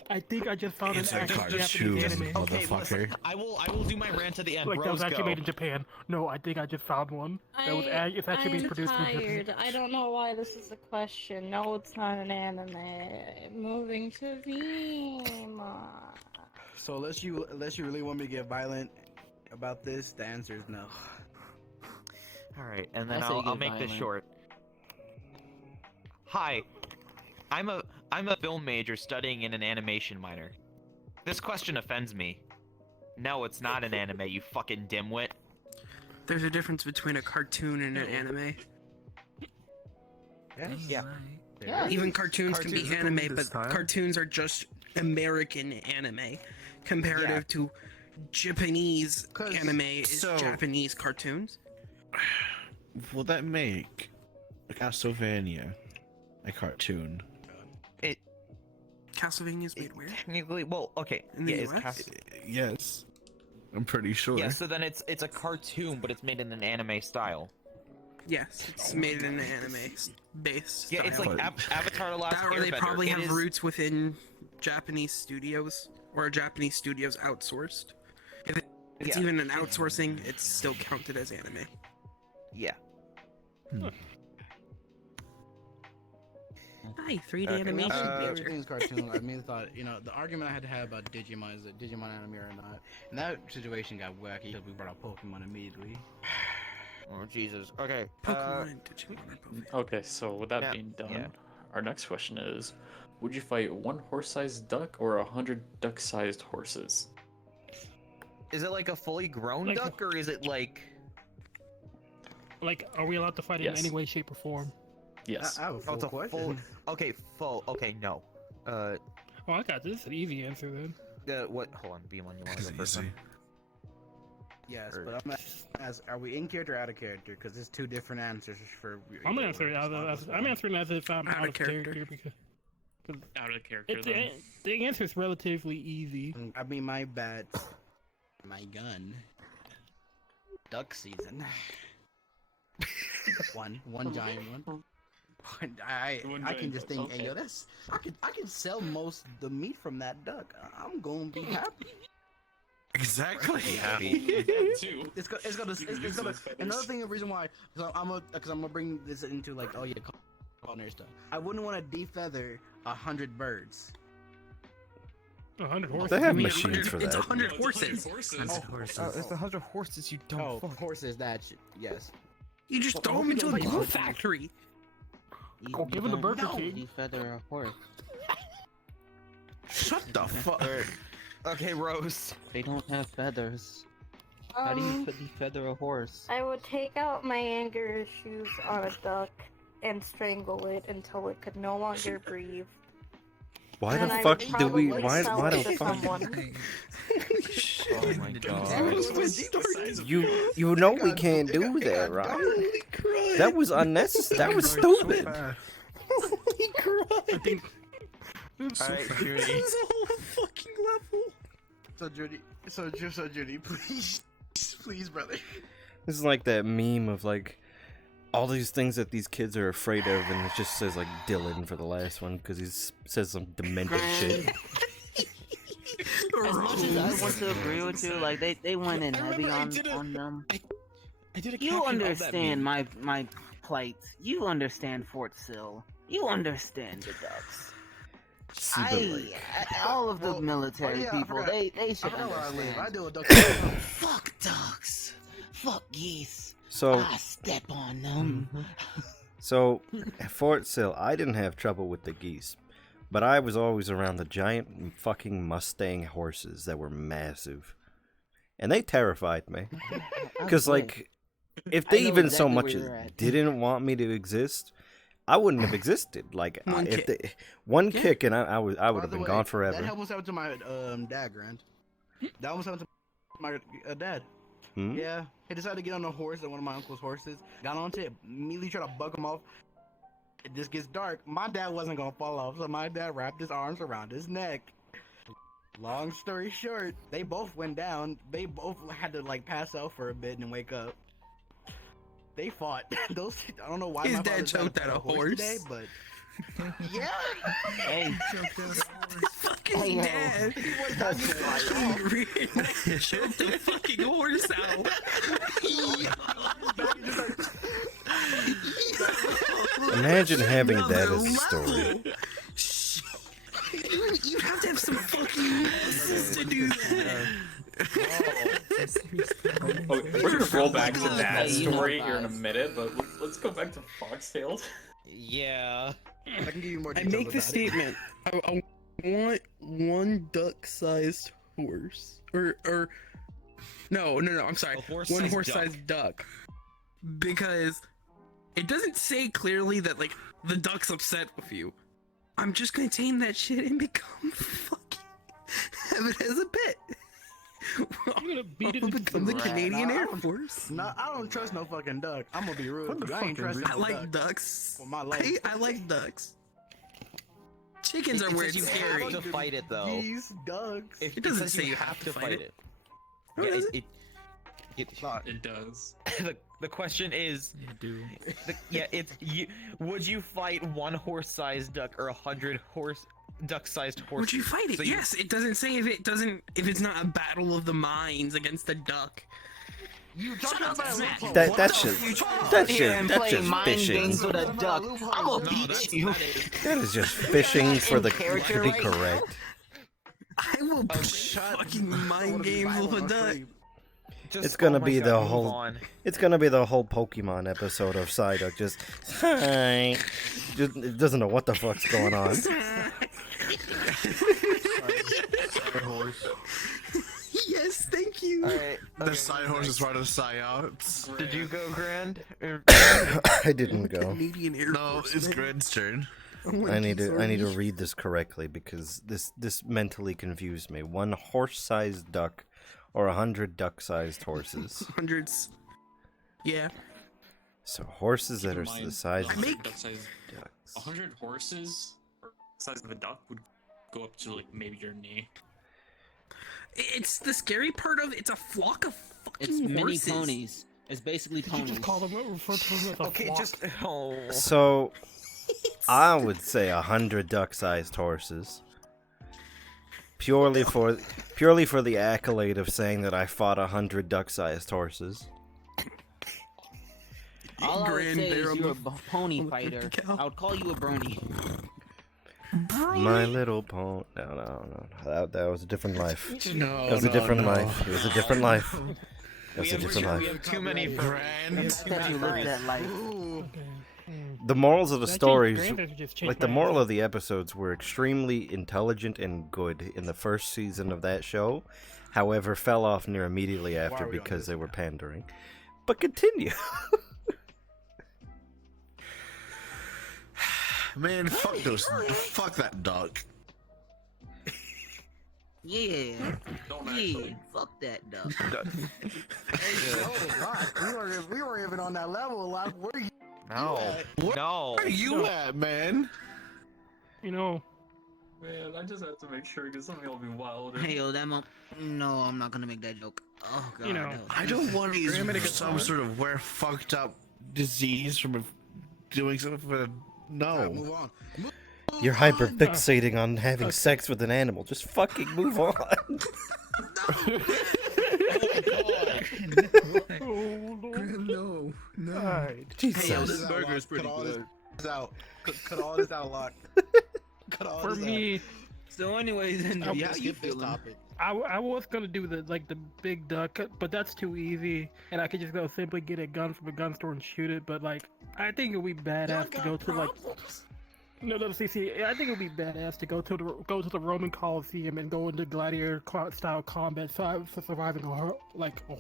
I think I just found an It's a actual cartoon, Japanese anime. Okay, motherfucker. listen, I will do my rant to the end. Like that was Bros, actually go. made in Japan. No, I think I just found one. It's actually being produced in Japan. tired. I don't know why this is a question. No, it's not an anime. Moving to Vima. So unless you really want me to get violent about this, the answer is no. All right, and then I say I'll get make this violent. short. Hi, I'm a film major studying in an animation minor. This question offends me. No, it's not an anime, you fucking dimwit. There's a difference between a cartoon and an anime. Yeah. Yeah. Even cartoons can be Cartoons are anime, coming this but time. cartoons are just American anime, comparative to Japanese 'Cause- anime is so- Japanese cartoons. Will that make Castlevania a cartoon? Castlevania's made weird. Technically, well, okay. In the Yeah, it's US? Yes. I'm pretty sure. yeah, so then it's a cartoon, but it's made in an anime style. Yes, it's made in an anime base. Yeah, it's like But- Avatar: The Last that, or they Airbender. probably It have is- roots within Japanese studios, or Japanese studios outsourced. If it's Yeah. even an outsourcing, it's still counted as anime. Yeah. Hi, 3D Okay, animation major. Everything's cartoon. I mean, thought the argument I had to have about Digimon is it Digimon anime or not. And that situation got wacky because we brought up Pokemon immediately. Oh Jesus. Okay. Pokemon and Digimon are both. Okay, so with that Yeah, being done, yeah. our next question is: would you fight one horse-sized duck or 100 duck-sized horses? Is it like a fully grown Like a- duck, or is it like? Like, are we allowed to fight Yes. in any way, shape, or form? Yes. I have a Oh, full it's a question. full. Okay, full. Okay, no. Oh, I got this. Is an easy answer then. What? Hold on, B1. You want to It's go first? easy. Yes, Or- but I'm as are we in character or out of character? Because there's two different answers for. I'm answering I'm answering as if I'm out of character because Out of character. then. the answer is relatively easy. I mean, my bat, my gun. Duck season. one giant one. I One can giant just duck, think, hey, okay. yo, that's I can sell most the meat from that duck. I'm gonna be happy. Exactly. Two. It's gonna. Another thing, the reason why, because I'm gonna bring this into like, oh yeah, culinary stuff. I wouldn't want to defeather 100 birds. 100 horses. They have I mean, machines for It's that. 100 No, it's 100 horses. It's 100 horses. You don't. Oh, fuck. horses, that shit. Yes. You just Well, throw I them hope into you a don't glue like- factory. Go give him the Burger No. King. You feather a horse. Shut the fuck. Okay, Rose. They don't have feathers. How do you feather a horse? I would take out my anger issues on a duck and strangle it until it could no longer breathe. Why And the I fuck would do we? probably Why sell the it to fuck? someone. Oh my god. You know we can't do that, right? That was unnecessary. That was stupid. I think Alright, Judy. So Judy, please, brother. This is like that meme of like all these things that these kids are afraid of, and it just says like Dylan for the last one because he says some demented shit. As much as I want to agree with you, like they went in heavy on them. I did a You understand my plight. You understand Fort Sill. You understand the ducks. All of the military yeah, I people, forgot. they should I know where I live. I understand. do a duck. Fuck ducks. Fuck geese. So I step on them. So, at Fort Sill, I didn't have trouble with the geese, but I was always around the giant fucking Mustang horses that were massive, and they terrified me. Because, like, if I they know even so exactly much where you're at. didn't want me to exist, I wouldn't have existed. Like, One if kick. they, one kick and I would By have the been way, gone That forever. almost happened to my dad, Grant. That almost happened to my dad. Hmm? Yeah, he decided to get on a horse, and one of my uncle's horses got onto it, immediately tried to bug him off. It just gets dark. My dad wasn't gonna fall off, so my dad wrapped his arms around his neck. Long story short, they both went down. They both had to like pass out for a bit and wake up. They fought. Those I don't know why His my dad father decided choked to at fight a horse. today, but yeah. Hey, fucking dad. Choked the fucking horse out. Imagine having that as a story. You'd have to have some fucking muscles to do that. Okay, we're gonna roll back to that story here in a minute, but let's go back to Foxtails. Yeah. I can give you more I details make the about it. statement. I want one duck-sized horse, or no. I'm sorry. One horse-sized duck, because it doesn't say clearly that like the duck's upset with you. I'm just gonna tame that shit and become fucking have it as a pet. I'm gonna beat it I'll into become the some Canadian Nah, Air Force. No, I don't trust no fucking duck. I'm gonna be rude. What the I ain't fuck is trusting I no like duck ducks. for my life. I like ducks. Chickens are It weird says you scary. have to fight it though. Geese, ducks. If It doesn't says say you have to fight it. Oh, Yeah, does it It does. The question is, You do. it's you. Would you fight one horse-sized duck or 100 duck-sized horses? Would you fight it? So Yes, it doesn't say if it's not a battle of the minds against a duck. You talking about a loophole? That's and play just mind fishing. games with a duck. I'm gonna No, beat you. That is just fishing for the character to be right correct. I will fucking mind games with a duck. It's gonna oh my be God, the move whole. on. It's gonna be the whole Pokemon episode of Psyduck. Just hi. Just it doesn't know what the fuck's going on. Yes, thank you. Alright, The side horse is part of the psyops. did you go, Grand? I didn't go. Canadian Air No, Force, it's man. Grant's turn. I need to read this correctly because this mentally confused me. One horse-sized duck, or 100 duck-sized horses. Hundreds. Yeah. So horses that are the size of make- ducks. 100 horses, or the size of a duck, would go up to like maybe your knee. It's the scary part of it's a flock of fucking It's mini horses. ponies. It's basically You ponies. just call them refer to them as a Okay, flock. just So I would say 100 duck-sized horses. Purely for the accolade of saying that I fought 100 duck-sized horses. All I would Grand say bear is on you're a the- pony on the fighter. cow. I would call you a brony. My little pony. No. That was a different life. No, It was a different life. It was a different life. It was a different We life. have too many friends. The morals of the stories, Granddad just changed like the my moral answer. of the episodes, were extremely intelligent and good in the first season of that show. However, fell off near immediately after are we on because this they were pandering. But continue. Man, fuck that duck. Yeah. Don't Yeah. actually. Fuck that duck. We weren't even on that level. Like, where you? No. No. Where you at, man? You know, Man, I just have to make sure because something will be wilder. Hey, yo, that No, I'm not gonna make that joke. Oh, God. You know, that was- I don't want to Grandma use gets some on. sort of wear fucked up disease from doing something for Gotta no. move on. You're hyperfixating on having sex with an animal. Just fucking move on. oh, Lord. No. Alright. Jesus. Burger's pretty good. Out. Cut all this out, Lock. Cut all For this me, So, anyways, out. Henry, Yeah, how you skip this feeling? topic. I was gonna do the big duck, but that's too easy, and I could just go simply get a gun from a gun store and shoot it. But like, I think it would be badass to go to like. No, CC. I think it would be badass to go to the Roman Coliseum and go into gladiator style combat for surviving a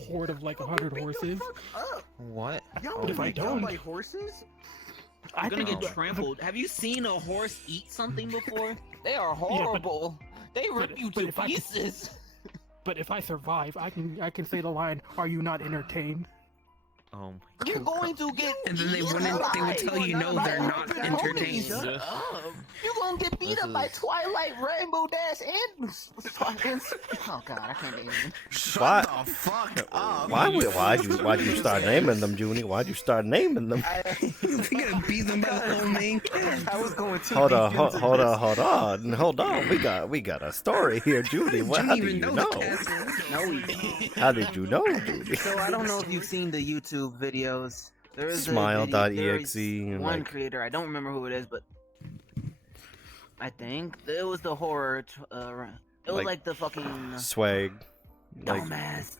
horde of like 100 horses. What? Y'all But if I don't- like horses? I I'm gonna think get trampled. Have you seen a horse eat something before? They are but- horrible. They rip you but to if I- pieces. But if I survive, I can say the line, "Are you not entertained?" Oh my You're going to get. And then they eaten would alive. tell you no, they're not entertained. Shut up. You're gonna get beat This up by is- Twilight, Rainbow Dash, and oh god, I can't even. Why? The fuck up. Why'd you start naming them, Junie? Why'd you start naming them? You're gonna beat them by the whole main character. I was going to. Hold on. We got a story here, Judy. How do you know? No, we don't. How did you know, Judy? So I don't know if you've seen the YouTube videos. There is Smile.exe one like creator. I don't remember who it is, but I think it was the horror. It was like the fucking swag. Like, dumbass.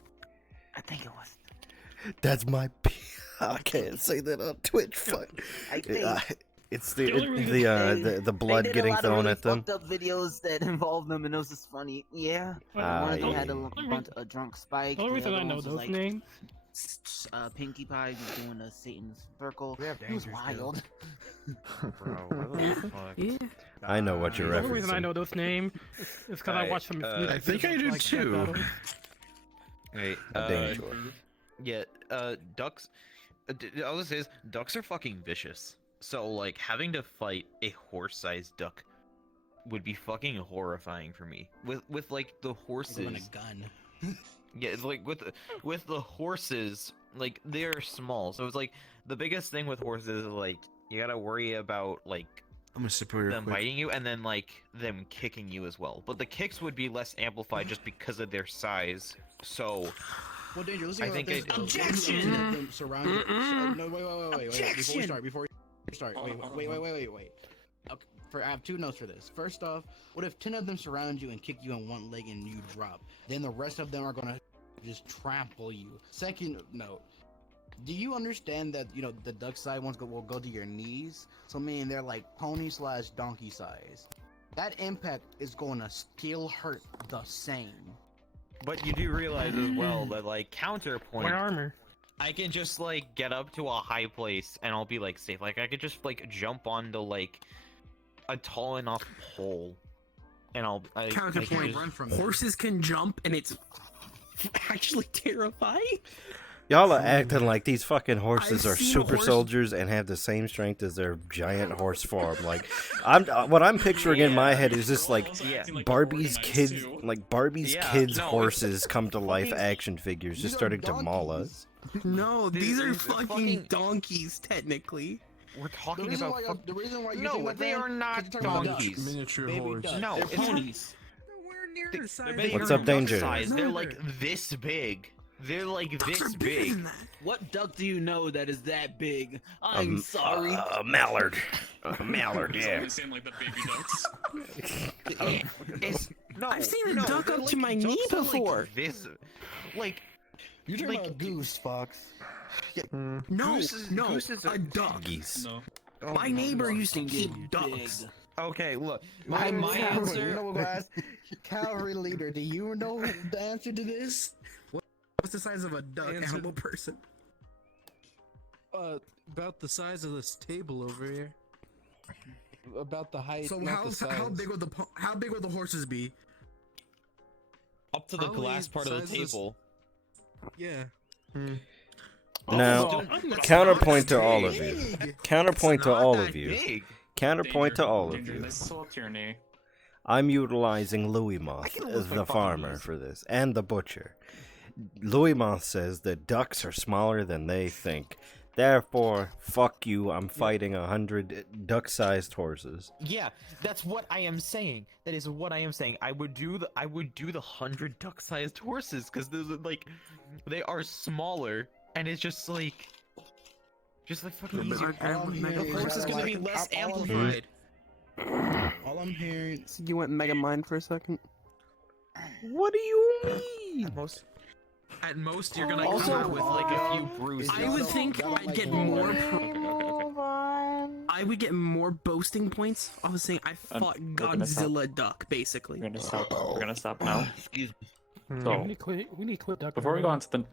I think it was. that's my. I can't say that on Twitch. Fuck. I think. It's the blood they did getting a lot thrown of really at them. fucked up videos that involved them, and it was just funny. Yeah. One of them had a drunk Spike. The only reason I know those like, names. Pinkie Pie was doing a Satan's circle. We have It was danger wild. Yeah. I know what you're The only reason I referencing. know those names is because I watched some. I think I do too. Wait, Danger. yeah, ducks. All this is, ducks are fucking vicious. So like having to fight a horse-sized duck would be fucking horrifying for me. With like the horses. With a gun. Yeah, it's like with the horses, like they're small. So it's like the biggest thing with horses is like you gotta worry about like I'm gonna sip real them quick. biting you and then like them kicking you as well. But the kicks would be less amplified just because of their size. So Well, Danger, let's I think this. Objection! Them surround you. No, wait. Before we start, wait. Okay, I have two notes for this. First off, what if 10 of them surround you and kick you on one leg and you drop? Then the rest of them are gonna just trample you. Second note, do you understand that, you know, the duck side ones will go to your knees? So meaning they're like pony/donkey size. That impact is gonna still hurt the same. but you do realize as well that like counterpoint, My armor. I can just like get up to a high place and I'll be like safe. Like I could just like jump onto like a tall enough pole, and I can Counterpoint. just- Run from them. Horses can jump, and it's actually terrifying. Y'all are acting like these fucking horses I've are seen a super horse- soldiers and have the same strength as their giant horse form. Like, what I'm picturing in my head is just like Yeah. Barbie's kids, like Barbie's Yeah, kids' no, it's- horses come to life action figures just starting to maul us. No, these are it's fucking donkeys, technically. We're The talking reason about. why, the reason why you No, think like they that, are not 'cause you're talking about ducks. donkeys. Miniature Baby horse. duck. No, They're it's ponies. Nowhere near the size. They What's are up, Danger? duck size. They're No, like this big. They're like Ducks are this bigger big. than that. What duck do you know that is that big? I'm sorry. A mallard. A mallard, yeah. They seem like the baby ducks. It's, no, I've seen a no, duck they're up to like my knee ducks are like before. this, like You're talking like about goose, Fox. No, Gooses- no, gooses a are- duck. Geese. No. My neighbor used to Fucking keep big. ducks. okay. Look, My You answer. know what we're gonna ask? Cavalry leader, do you know the answer to this? What's the size of a duck? Animal person. About the size of this table over here. About the height. So not the size. how big would the horses be? Up to the Probably glass part of the sizes- table. Yeah. Now, counterpoint to all of you. Counterpoint to all of you. big. Counterpoint to all of Danger, you. this is all tyranny. I'm utilizing Louis Moth as the farmer for this, and the butcher. Louis Moth says that ducks are smaller than they think. Therefore, fuck you, I'm fighting 100 duck-sized horses. Yeah, that's what I am saying. That is what I am saying. I would do the 100 duck-sized horses because those are like they are smaller, and it's just like fucking easier. The horse is gonna be less all I'm amplified. All I'm hearing. You went Mega Mind for a second. What do you mean? At most, you're gonna Also, come out with like a few bruises. I would think I'd get more. I would get more boasting points. I was saying I fought we're gonna stop. Godzilla duck, basically. We're gonna stop. We're gonna stop now. Excuse me. We So need clip duck. before we go on to the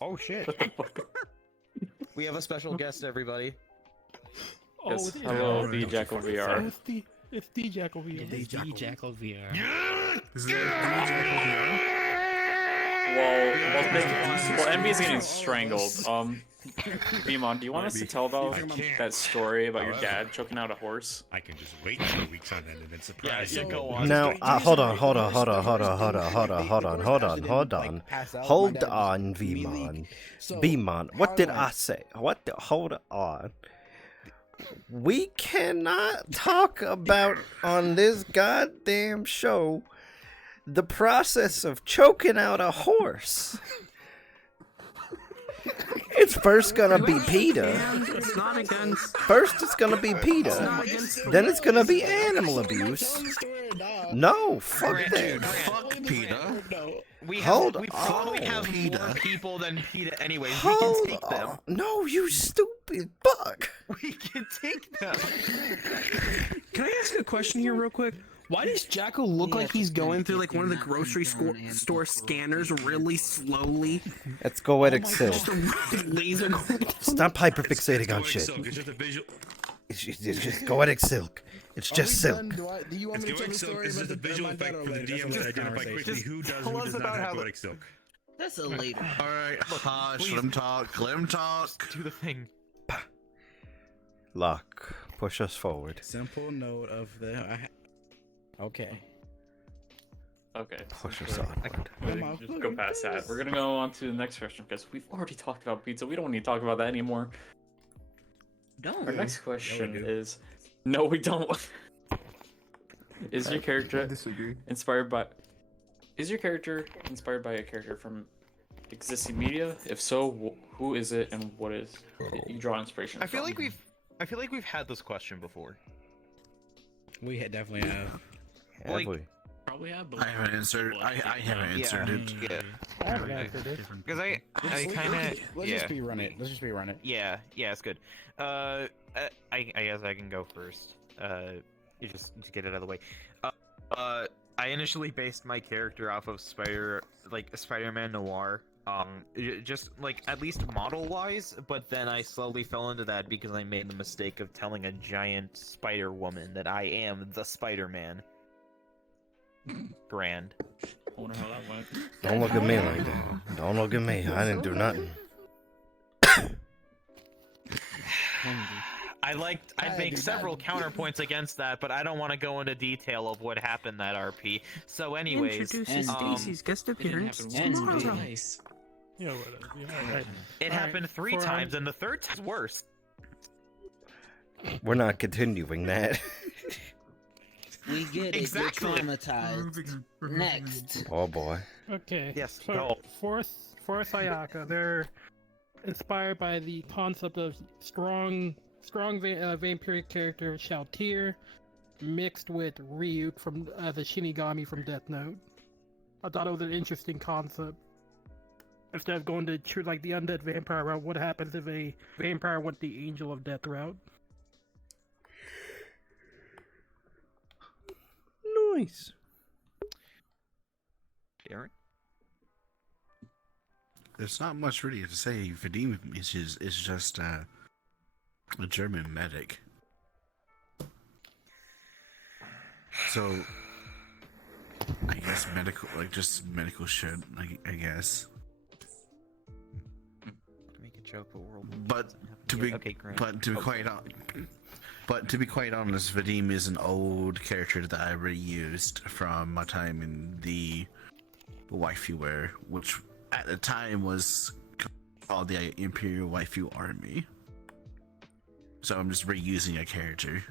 Oh shit. shut the fuck up. We have a special guest, everybody. Yes, hello, the Jackal VR. It's D Jackal VR. Jackal VR. Is it Well, Envy's getting strangled. Vimon, do you want us to tell about that story about your dad choking out a horse? I can just wait 2 weeks on that and then surprise you. go on. Now, hold on, Vmon. What did I say? Hold on. We cannot talk about on this goddamn show the process of choking out a horse. It's first gonna be PETA. It's not against. First it's gonna be PETA. Then it's gonna be animal abuse. No, fuck that. Fuck PETA. We Hold probably on. have more people than PETA anyways. We Hold can take them. on. No, you stupid fuck. We can take them. Can I ask a question here real quick? Why does Jacko look like he's going through like one of the grocery store scanners really slowly? Let's go at Excel. Just a laser going. Stop hyperfixating on shit. Silk, it's just a visual. It's just go at Silk. It's just Silk. Do you want me to tell the story It's just a visual effect for the DM to identify quickly who does who does not have poetic silk. That's a later. Alright, hush, let him talk, let him talk. Do the thing. Lock, push us forward. Simple note of the. Okay. Okay. Push us onward. Just go past that. We're gonna go on to the next question because we've already talked about pizza. We don't need to talk about that anymore. Our next question is, no, we don't. Is your character inspired by? Is your character inspired by a character from existing media? If so, who is it and what is you draw inspiration? I feel from? like we've had this question before. We definitely have. Like, Probably have. I haven't answered. I haven't answered it. Yeah. I haven't answered it. Because I kind of. Let's just rerun it. Let's just rerun it. Yeah, it's good. I guess I can go first. You just to get it out of the way. I initially based my character off of Spider-Man Noir. Just like at least model-wise, but then I slowly fell into that because I made the mistake of telling a giant Spider Woman that I am the Spider-Man. Grand. I wonder how that went. Don't look at me like that. Don't look at me. I didn't do nothing. I'd make several counterpoints against that, but I don't want to go into detail of what happened that RP. So anyways, Introducing Stacy's guest appearance tomorrow. Yeah, whatever. Yeah, right. It happened 3 times, and the 3rd time's worse. We're not continuing that. We get it. Exactly. You're traumatized. Next. Oh boy. Okay. Yes, So go. for Sayaka, they're inspired by the concept of strong vampiric character Shoutier mixed with Ryuk from the Shinigami from Death Note. I thought it was an interesting concept. Instead of going to true like the undead vampire route, what happens if a vampire went the Angel of Death route? Nice. Darren? There's not much really to say. Vadim is just a German medic. So I guess just medical shit. I guess. Make a joke, but world. But to be quite honest, Vadim is an old character that I reused from my time in the Waifu, which at the time was called the Imperial Waifu Army. So I'm just reusing a character.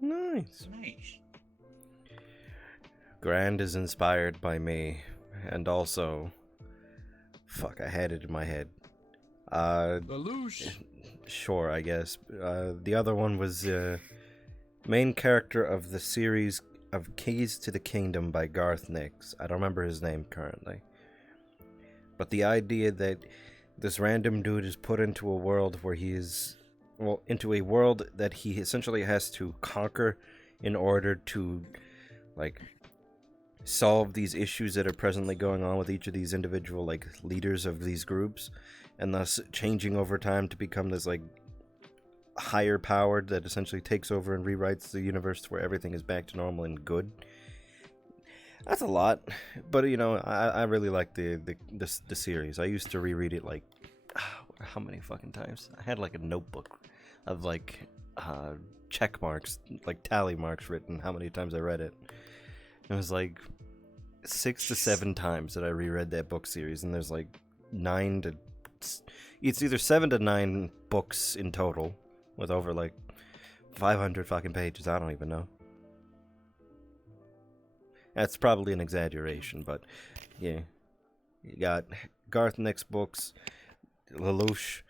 Nice. Grand is inspired by me, and also, fuck, I had it in my head. Sure, I guess. The other one was main character of the series of Keys to the Kingdom by Garth Nix. I don't remember his name currently. But the idea that this random dude is put into a world where he is, well, into a world that he essentially has to conquer in order to, like, solve these issues that are presently going on with each of these individual, like, leaders of these groups, and thus changing over time to become this, like, higher powered that essentially takes over and rewrites the universe to where everything is back to normal and good. That's a lot, but you know, I really like the series. I used to reread it like how many fucking times? I had like a notebook of like check marks, like tally marks written how many times I read it. It was like 6 to 7 times that I reread that book series, and there's like 9 to it's either 7 to 9 books in total with over like 500 fucking pages. I don't even know. That's probably an exaggeration, but yeah. You got Garth Nick's books, Lelouch,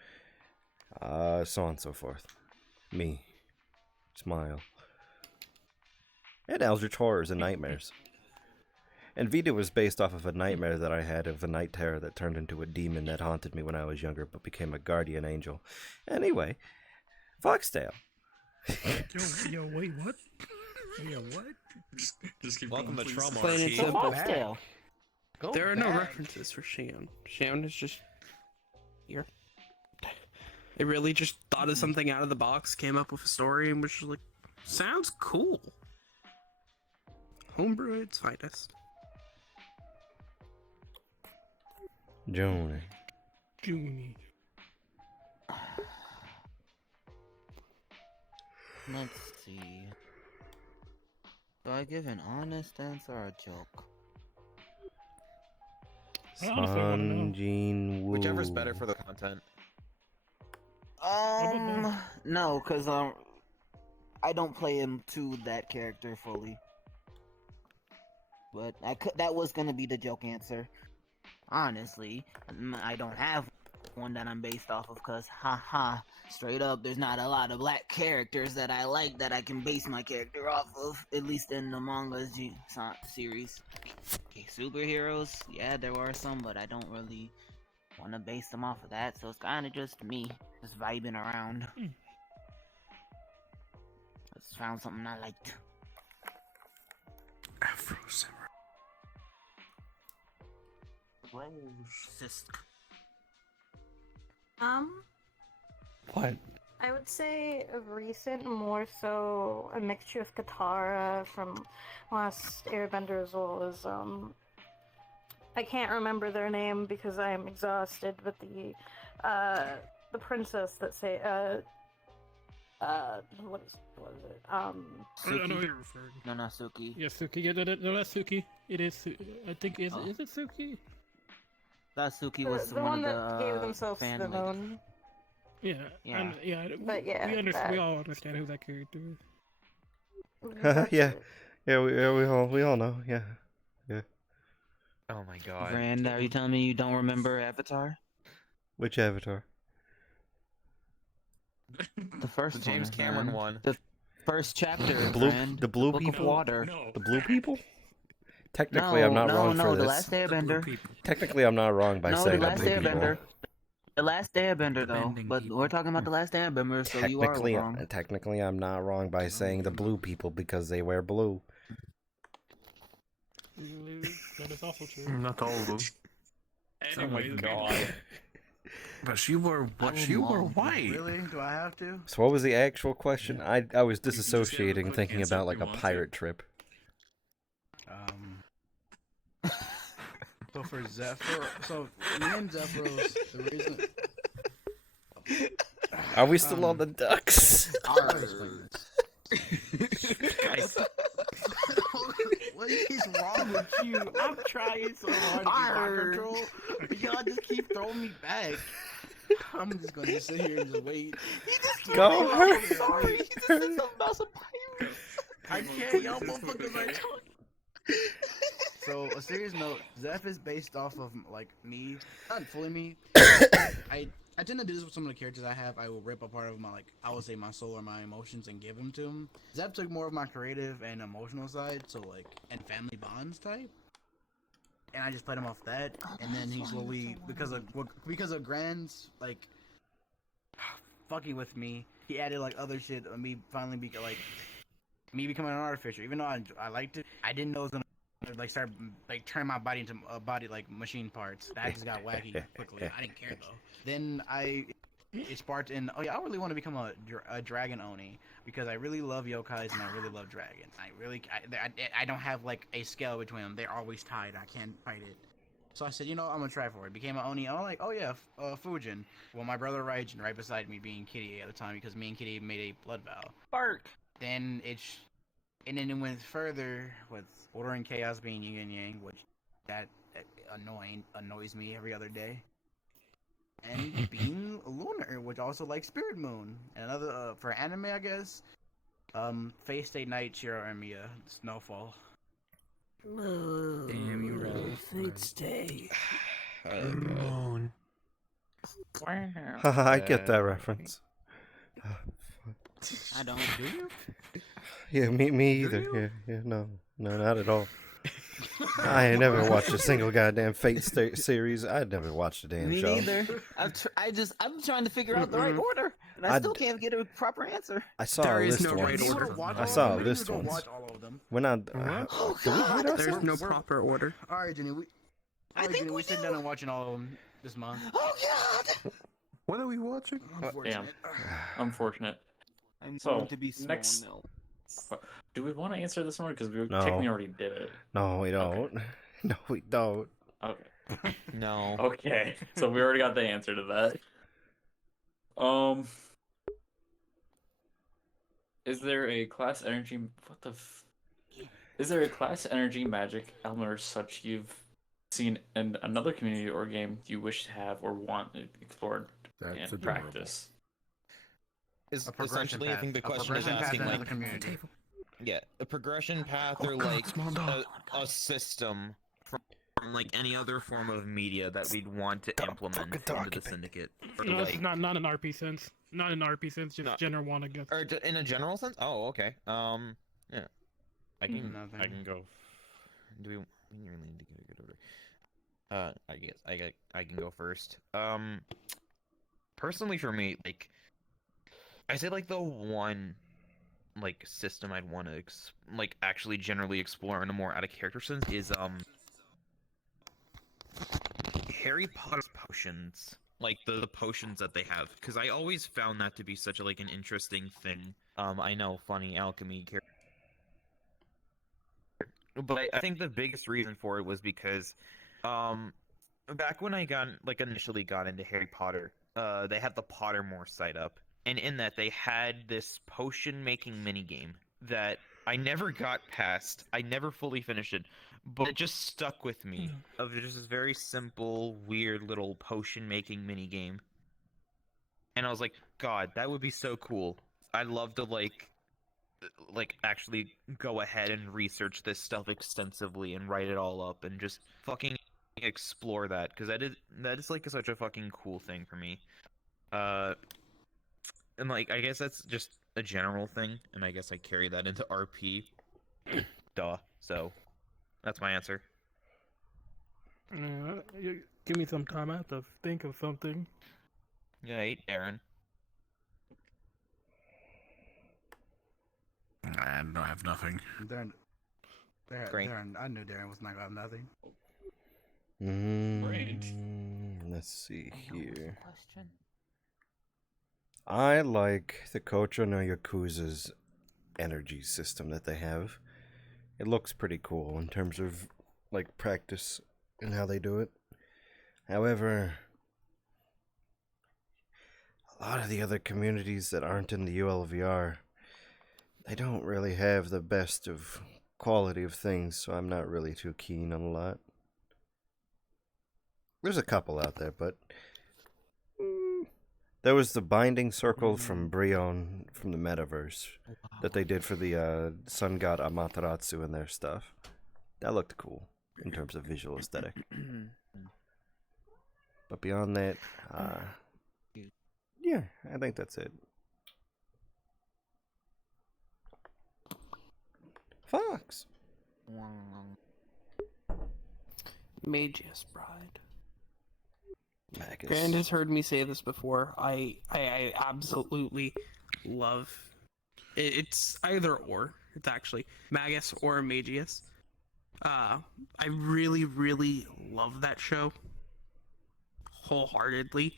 so on and so forth. Me. Smile. And Eldritch Horrors and Nightmares. And Vita was based off of a nightmare that I had of a night terror that turned into a demon that haunted me when I was younger, but became a guardian angel. Anyway, Foxtail. Yo, wait, what? Yeah, what? Just keep Welcome going, to please. Trauma. Plain and Arcade. simple. Foxtail. There are no references for Shion. Shion is just here. They really just thought of something out of the box, came up with a story, and was just like, sounds cool. Homebrew at its finest. Joni. Juni. Let's see. Do I give an honest answer or a joke? I honestly wanna know. Sun Jin Woo. Whichever's better for the content. No, cause I don't play him to that character fully. But that was gonna be the joke answer. Honestly, I don't have one that I'm based off of, cause haha, straight up, there's not a lot of black characters that I like that I can base my character off of, at least in the manga series. Okay, superheroes, yeah, there are some, but I don't really want to base them off of that, so it's kind of just me, just vibing around. Just found something I liked. Afro Samurai. Sisk. What? I would say of recent, more so a mixture of Katara from Last Airbender, as well as I can't remember their name because I am exhausted. But the princess that say what is it? I know who you're referring. No, not Suki. Yeah, Suki. Yeah, no, that's Suki. It is. I think is it Suki? That Suki was The one one of that the gave themselves fan the ladies. moon. Yeah, Yeah. yeah. But yeah, We all understand who that character is. Yeah, we all know. Yeah. Oh my god. Brand, are you telling me you don't remember Avatar? Which Avatar? The first The James one, Cameron man. one. The first chapter. The blue Book people. of Water. The blue people. Technically, I'm not wrong for the this. Last Airbender. Technically, I'm not wrong by No, saying the the Last blue Airbender. people. The Last Airbender, though. Bending But people. we're talking about the Last Airbender, so you are wrong. Technically, I'm not wrong by saying the blue people because they wear blue. That is also true. Not all of them. Oh my god. But you were white. Really? Do I have to? So what was the actual question? I was disassociating, quick thinking answer about if like you a want to. pirate trip. So for Zephyr, so me and Zephyros, the reason. Are we still on the ducks? I'll explain this. Guys, What is wrong with you? I'm trying so hard to keep my control. Y'all just keep throwing me back. I'm just gonna sit here and just wait. Go. I'm sorry. He just said something about some pirates. I can't. Y'all motherfuckers are talking. So a serious note, Zeph is based off of like me, not fully me. I tend to do this with some of the characters I have. I will rip a part of my I would say my soul or my emotions and give them to him. Zeph took more of my creative and emotional side, so and family bonds type. And I just played him off that, and then he slowly because of Grand's fucking with me, he added other shit. Me finally me becoming an artificer, even though I liked it, I didn't know it was gonna start turn my body into a body machine parts. That just got wacky quickly. I didn't care though. Then it sparked in. Oh yeah, I really want to become a dragon oni because I really love yokais and I really love dragons. I don't have like a scale between them. They're always tied. I can't fight it. So I said, you know, I'm gonna try for it. Became an oni. I'm like, oh yeah, Fujin. Well, my brother Raijin right beside me, being Kitty at the time because me and Kitty made a blood vow. Bark. Then and then it went further with order and chaos being yin and yang, which that annoys me every other day. And being lunar, which also like Spirit Moon. And another for anime, I guess. Fate Stay Night, Shiro and Mia, Snowfall. Damn, you right. Fate Stay. Moon. Haha, I get that reference. I don't. Do you? Yeah, me either. Yeah, no, not at all. I ain't never watched a single goddamn Fate series. I'd never watched a damn Me show. neither. I'm trying to figure out the right order, and I still can't get a proper answer. I saw a list once. I saw a list once. Watch all of them. When I There's no proper order. All right, Jenny. We sit down and watching all of them this month. Oh God! What are we watching? Damn. Unfortunate. I'm So, going to be small next- milk. Do we want to answer this one? Because we No. technically already did it. No, we don't. No, we don't. Okay. No. Okay. So we already got the answer to that. Is there a class energy? What the? Is there a class energy magic element or such you've seen in another community or game you wish to have or want explored That's and adorable. practice? Is A progression essentially, I path. think the A question is progression path asking in like, another community. yeah, a progression path or like a system from like any other form of media that we'd want to implement into the syndicate. Or, No, like, it's not in RP sense. Not in RP sense. Just No. general one, I guess. or in a general sense. Oh, okay. Yeah, I can Nothing. go. Do we really need to get a good order? I guess I can go first. Personally for me, like, I say like the one like system I'd want to like actually generally explore in a more out of character sense is Harry Potter potions, like the potions that they have, because I always found that to be such a, like an interesting thing. I know, funny alchemy but I think the biggest reason for it was because back when I initially got into Harry Potter, they had the Pottermore site up. And in that, they had this potion-making minigame that I never got past. I never fully finished it, but it just stuck with me. Of just this very simple, weird little potion-making minigame. And I was like, God, that would be so cool. I'd love to, like actually go ahead and research this stuff extensively and write it all up and just fucking explore that. Because that is, like, such a fucking cool thing for me. And, like, I guess that's just a general thing, and I guess I carry that into RP. Duh. So, that's my answer. Give me some time. I have to think of something. Yeah, Darren. I don't have nothing. Darren, Great. Darren, I knew Darren was not gonna have nothing. Let's see here. Question. I like the Kocho no Yakuza's energy system that they have. It looks pretty cool in terms of like practice and how they do it. However, a lot of the other communities that aren't in the ULVR, they don't really have the best of quality of things, so I'm not really too keen on a lot. There's a couple out there, but there was the Binding Circle from Brion from the Metaverse that they did for the Sun God Amaterasu and their stuff. That looked cool in terms of visual aesthetic. But beyond that, yeah, I think that's it. Fox. Mage's Bride. Magus. Grant has heard me say this before. I absolutely love it's either or. It's actually Magus or Magius. I really love that show wholeheartedly,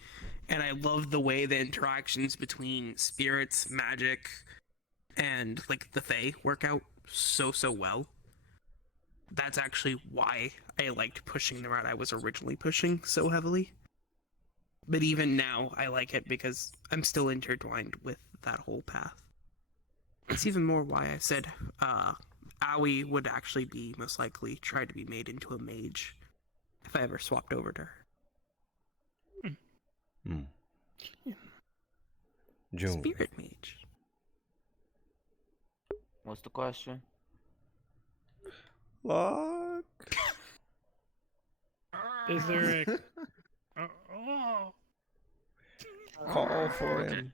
and I love the way the interactions between spirits, magic, and like the Fae work out so well. That's actually why I liked pushing the route I was originally pushing so heavily. But even now, I like it because I'm still intertwined with that whole path. It's even more why I said Aoi would actually be most likely try to be made into a mage if I ever swapped over to her. June. Spirit mage. What's the question? Look. Is there a... Call for him.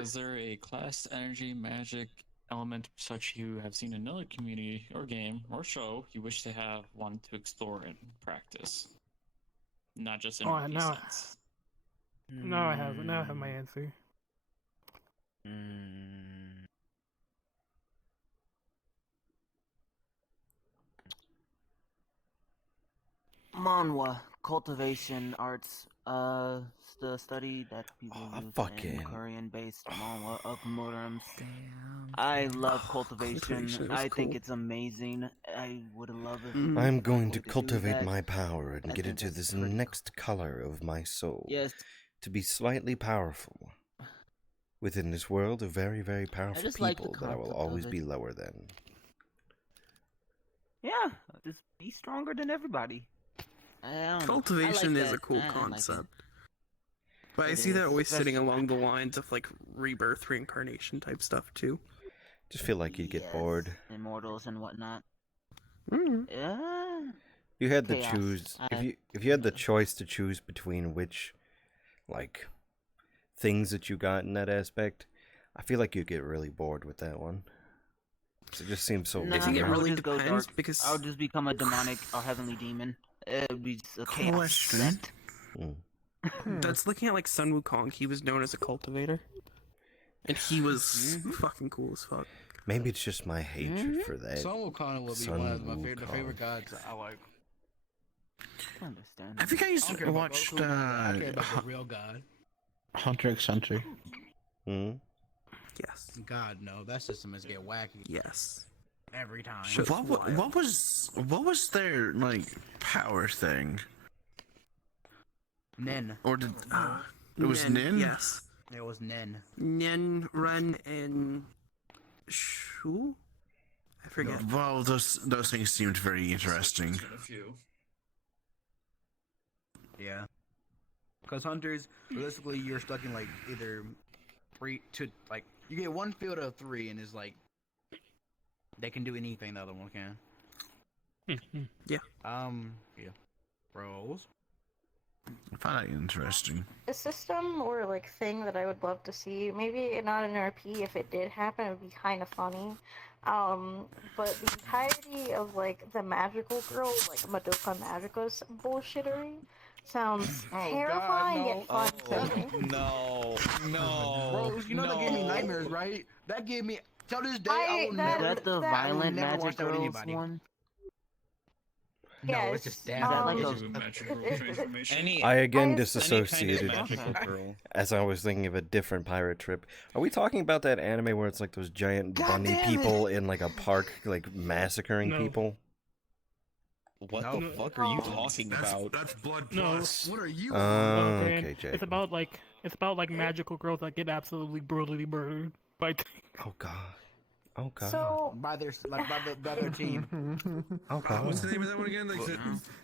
Is there a class, energy, magic element such you have seen in another community or game or show you wish to have one to explore and practice? Not just in RPG sense. No, I haven't. Now I have my answer. Manhwa, cultivation arts, the study that people use in Korean-based manhwa of modems. I love cultivation. I think it's amazing. I would love it. I'm going to cultivate my power and get into this next color of my soul. Yes. To be slightly powerful. Within this world of very, very powerful people that I will always be lower than. Yeah, just be stronger than everybody. Cultivation is a cool concept. But I see that always sitting along the lines of like rebirth, reincarnation type stuff too. Just feel like you'd get bored. Immortals and whatnot. Yeah. You had to choose if you had the choice to choose between which like things that you got in that aspect, I feel like you'd get really bored with that one. It just seems so. I think it really depends because I'll just become a demonic or heavenly demon. It would be a chaos sect. That's looking at like Sun Wukong. He was known as a cultivator, and he was fucking cool as fuck. Maybe it's just my hatred for that. Sun Wukong would be one of my favorite gods I like. I understand. I think I used to watch I care about the real god. Hunter x Hunter. Yes. God, no, that system is get wacky. Yes. Every time. What was their like power thing? Nen. Or did it was Nin? Yes. It was Nen. Nen, Ren, and Shu? I forget. Well, those things seemed very interesting. Yeah. Because hunters, realistically, you're stuck in like either 3 to like you get one field of 3, and it's like they can do anything the other one can. Yeah. Yeah. Bros. I find that interesting. A system or like thing that I would love to see, maybe not an RP, if it did happen, it would be kind of funny. But the entirety of like the magical girl, like Madoka Magica's bullshittery, sounds terrifying yet fun to me. No. Bros, you know that gave me nightmares, right? That gave me till this day I will never. Is that the violent magic watch that with girls anybody. one? No, Yes, it's just Is that. that like I again I- disassociated Any kind of magical girl. as I was thinking of a different pirate trip. Are we talking about that anime where it's like those giant bunny people in like a park like massacring people? What the fuck are you talking about? That's Blood No. Plus. What are you? Okay, Jake. It's about like magical girls that get absolutely brutally murdered by. Oh god. Oh god. So By their team. Oh god. What's the name of that one again? Like,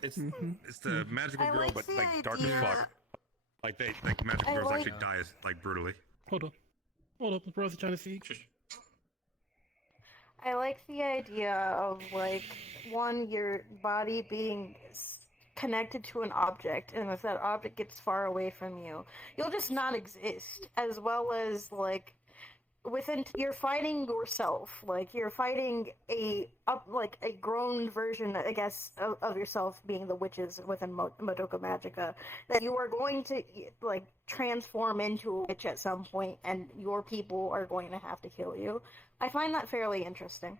it's the magical I girl, like but the like dark as idea. fuck. Like magical I girls like- actually die like brutally. Hold up, the bro's trying to see. I like the idea of like your body being connected to an object, and if that object gets far away from you, you'll just not exist. As well as like you're fighting yourself, like you're fighting a grown version, I guess, of yourself, being the witches within Madoka Magica, that you are going to like transform into a witch at some point, and your people are going to have to kill you. I find that fairly interesting.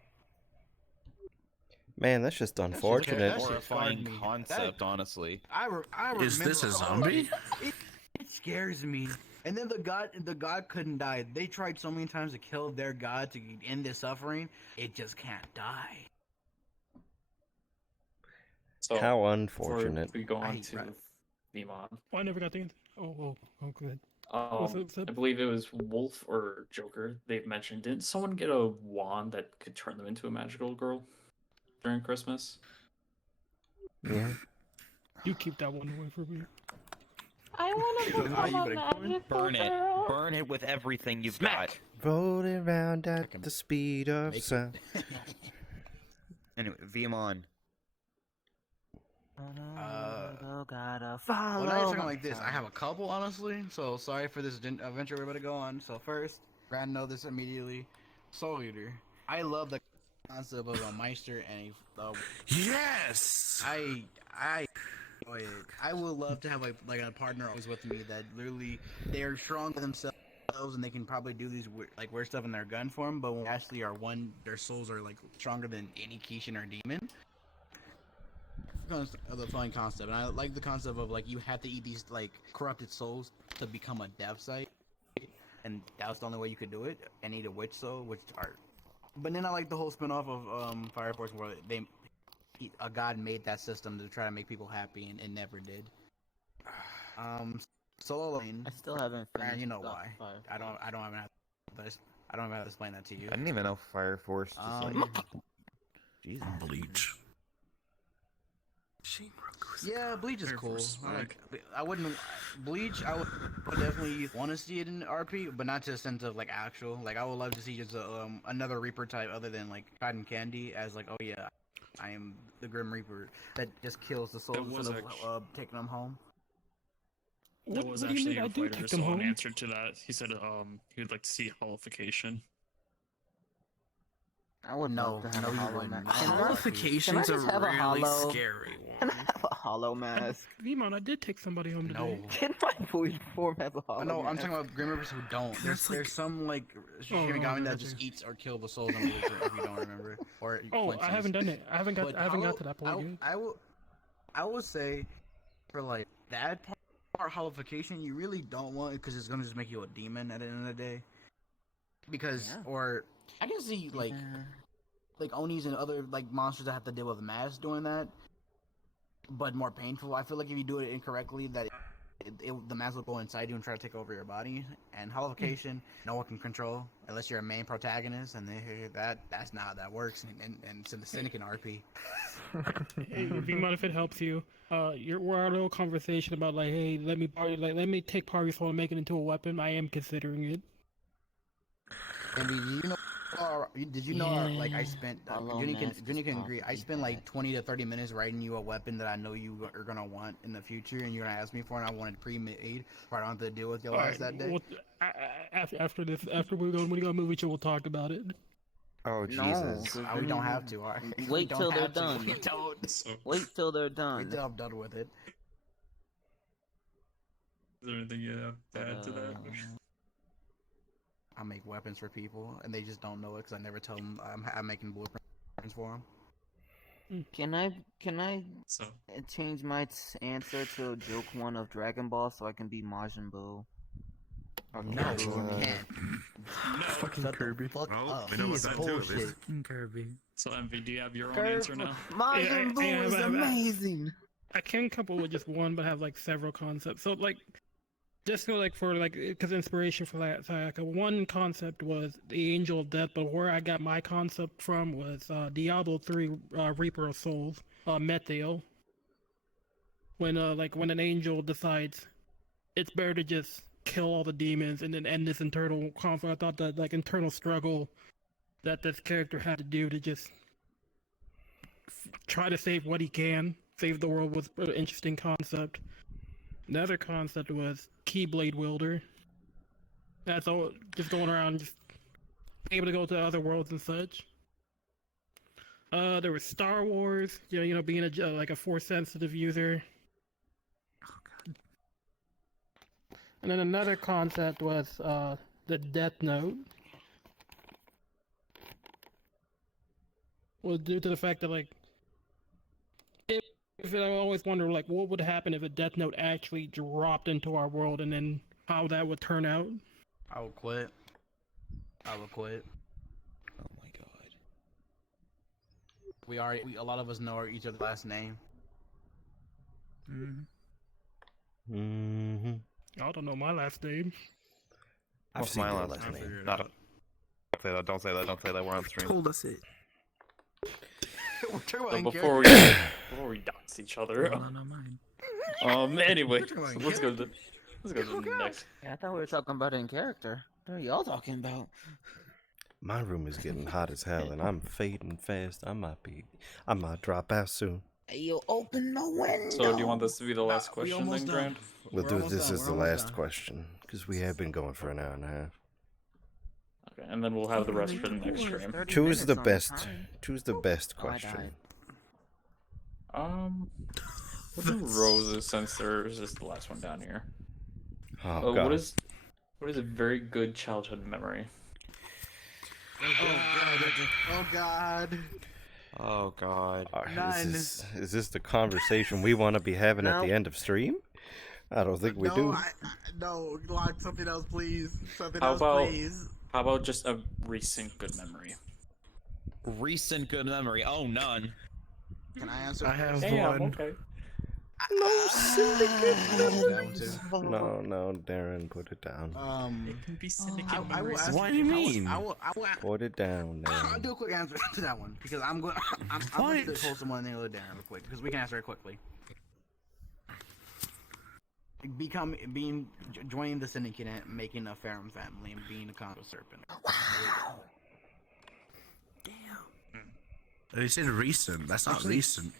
Man, that's just unfortunate. That's a horrifying concept, honestly. I remember. Is this a zombie? It scares me. And then the god couldn't die. They tried so many times to kill their god to end their suffering. It just can't die. So, How unfortunate. Before we go on to Vimon. Oh, I never got the answer. Oh, good. I believe it was Wolf or Joker. They've mentioned. Didn't someone get a wand that could turn them into a magical girl during Christmas? Yeah. You keep that one away from me. I want to become a magical Burn it. girl. Burn it with everything you've got. Rolling around at the speed of sound. Anyway, Vimon. Well, now you're talking like this. I have a couple, honestly. So sorry for this adventure we're about to go on. So first, Brad know this immediately. Soul Eater. I love the concept of a Meister and a. Yes. I enjoy it. I would love to have like a partner always with me that literally they're strong for themselves and they can probably do these weird stuff in their gun form, but when they actually are one, their souls are like stronger than any Kishin or demon. The fun concept, and I like the concept of like you have to eat these like corrupted souls to become a dev site, and that was the only way you could do it. And eat a witch soul, which are. But then I like the whole spin-off of Fire Force where a god made that system to try to make people happy, and it never did. Solo Lane. I still haven't finished. You know why? I don't even have to explain that to you. I didn't even know Fire Force. Jesus. Bleach. Yeah, Bleach is cool. I wouldn't Bleach. I would definitely want to see it in RP, but not to the sense of like actual. Like I would love to see just another Reaper type other than like Cotton Candy as like, oh yeah, I am the Grim Reaper that just kills the souls instead of taking them home. That was actually a fighter's own answer to that. He said he would like to see holification. I would No, love to have a you hollow wouldn't. mask. Holification's a really scary Can I have a hollow mask? Vimon, I did take somebody home today. No. Can my void form have a hollow No, I'm mask? talking about Grim Reapers who don't. There's some like Shinigami that just eats or kills the souls on Bleach if you don't remember. Or I haven't done it. I haven't got to that point yet. I would say for like that part holification you really don't want it because it's gonna just make you a demon at the end of the day. Because or I can see like Onis and other like monsters that have to deal with masks doing that, but more painful. I feel like if you do it incorrectly, that the mask will go inside you and try to take over your body. And holification, no one can control unless you're a main protagonist, and that's not how that works. And it's in the Syndicate RP. Hey, Vimon, if it helps you, we're our little conversation about like, hey, let me take part of your soul and make it into a weapon. I am considering it. And did you know? Like I spent. Junior can agree. I spent like 20 to 30 minutes writing you a weapon that I know you are gonna want in the future, and you're gonna ask me for, and I wanted pre-made, so I don't have to deal with your ass that day. Well, after we go to movie show, we'll talk about it. Oh Jesus! No, we don't have to. Wait till they're done. We don't. Wait till they're done. Wait till I'm done with it. Is there anything you have to add to that? I make weapons for people, and they just don't know it because I never tell them I'm making blueprints for them. Can I change my answer to a joke one of Dragon Ball so I can be Majin Buu? No, you can't. Fucking Kirby. We know what that too is. Kirby. So MV, do you have your own answer now? Majin Buu is amazing. I can couple with just one, but have like several concepts. So like, just go like for like, because inspiration for that. So like, one concept was the Angel of Death, but where I got my concept from was Diablo 3 Reaper of Souls, Methael. When an angel decides it's better to just kill all the demons and then end this internal conflict. I thought that like internal struggle that this character had to do to just try to save what he can, save the world was an interesting concept. Another concept was Keyblade Wielder. That's all, just going around, just able to go to other worlds and such. There was Star Wars, you know, being a Force-sensitive user. And then another concept was the Death Note. Was due to the fact that like I always wonder, like, what would happen if a Death Note actually dropped into our world, and then how that would turn out. I would quit. I would quit. Oh my god. A lot of us know each other's last name. Mm-hmm. I don't know my last name. I've seen my your last last name. name. Not a, don't say that. Don't say that. We're on stream. Told us it. So before we dox each other. No, not mine. Anyway, so let's go to the next. Yeah, I thought we were talking about it in character. What are y'all talking about? My room is getting hot as hell, and I'm fading fast. I might drop out soon. Hey, you open the window. So do you want this to be the last question then, Grant? This is the last question, because we have been going for an hour and a half. Okay, and then we'll have the rest for the next stream. Choose the best. Choose the best question. We'll do roses since there's just the last one down here. Oh god. What is a very good childhood memory? Oh god. Oh god. Is this the conversation we want to be having at the end of stream? I don't think we do. No, like something else, please. How about just a recent good memory? Recent good memory. Oh, none. Can I answer? I have Damn, one. okay. No, Syndicate. That one too. No, Darren, put it down. It can be Syndicate I will ask What do you mean? I will Put it down, I'll Darren. do a quick answer to that one because I'm going to pull someone nail it down real quick because we can answer it quickly. Joining the Syndicate and making a Ferrum family and being a Congo Serpent. Wow. You said recent. That's not recent.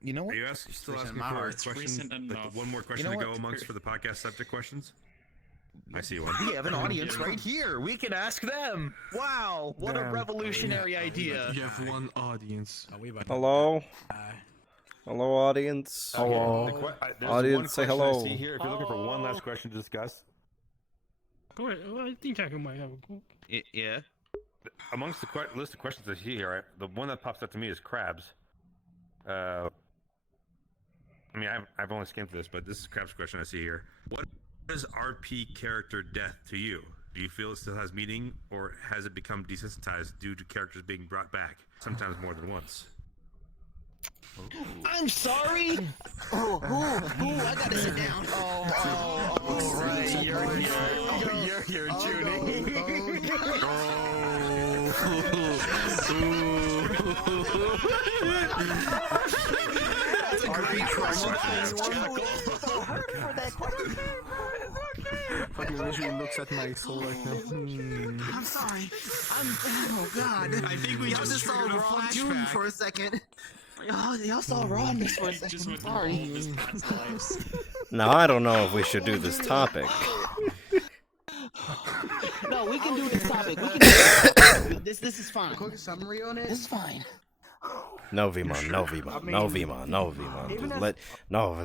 You know what? Are you still Recent asking in my for a heart. It's question? recent Like enough. one more question You know to go what? amongst for the podcast subject questions? I see one. We have an audience right here. We can ask them. Wow, what a Damn. revolutionary idea. You have one audience. Hello? Hello, audience. Hello. Audience, say hello. See here. If you're looking for one last question to discuss, Go ahead. Well, I think I might have a Yeah. amongst the list of questions I see here, the one that pops up to me is crabs. I mean, I've only skimmed through this, but this is Crab's question I see here. What is RP character death to you? Do you feel it still has meaning, or has it become desensitized due to characters being brought back, sometimes more than once? I'm sorry. Oh, I gotta sit down. Oh, right. You're here, Junie. That's a great question. Fucking literally looks at my soul like now. I'm sorry. Oh god. I think we just saw triggered a Raw June flashback. for a second. Y'all saw Ron this for a second. Just I'm went sorry. through all of his past lives. Now, I don't know if we should do this topic. No, we can do this topic. We can do this. This is fine. Quick summary on it. This is fine. No, Vimon, no, Vimon, no, Vimon, no, Vimon. Just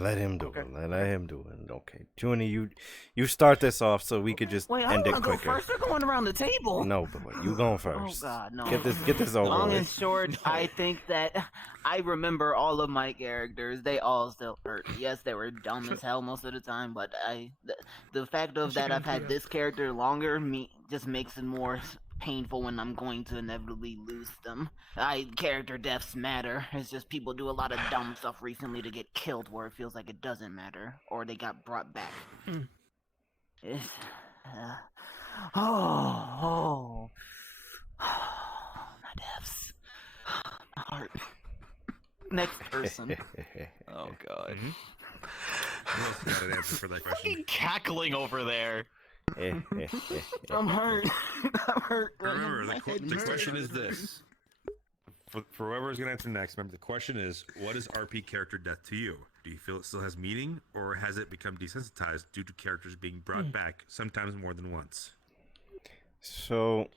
let him do it. Let him do it. Okay, Junie, you start this off so we could just Wait, I end it wanna go quicker. first. We're going around the table. No, but you going first. Oh God, no. Get this over Long and with. short, I think that I remember all of my characters. They all still hurt. Yes, they were dumb as hell most of the time, but the fact of that I've had this character longer just makes it more painful when I'm going to inevitably lose them. Character deaths matter. It's just people do a lot of dumb stuff recently to get killed where it feels like it doesn't matter, or they got brought back. It's, my deaths. My heart. Next person. Oh god. Who else got an answer for that question? Fucking cackling over there. I'm hurt. I'm hurt. Remember, My head the hurts. question is this. For whoever's going to answer next, remember the question is, what is RP character death to you? Do you feel it still has meaning, or has it become desensitized due to characters being brought back, sometimes more than once? So,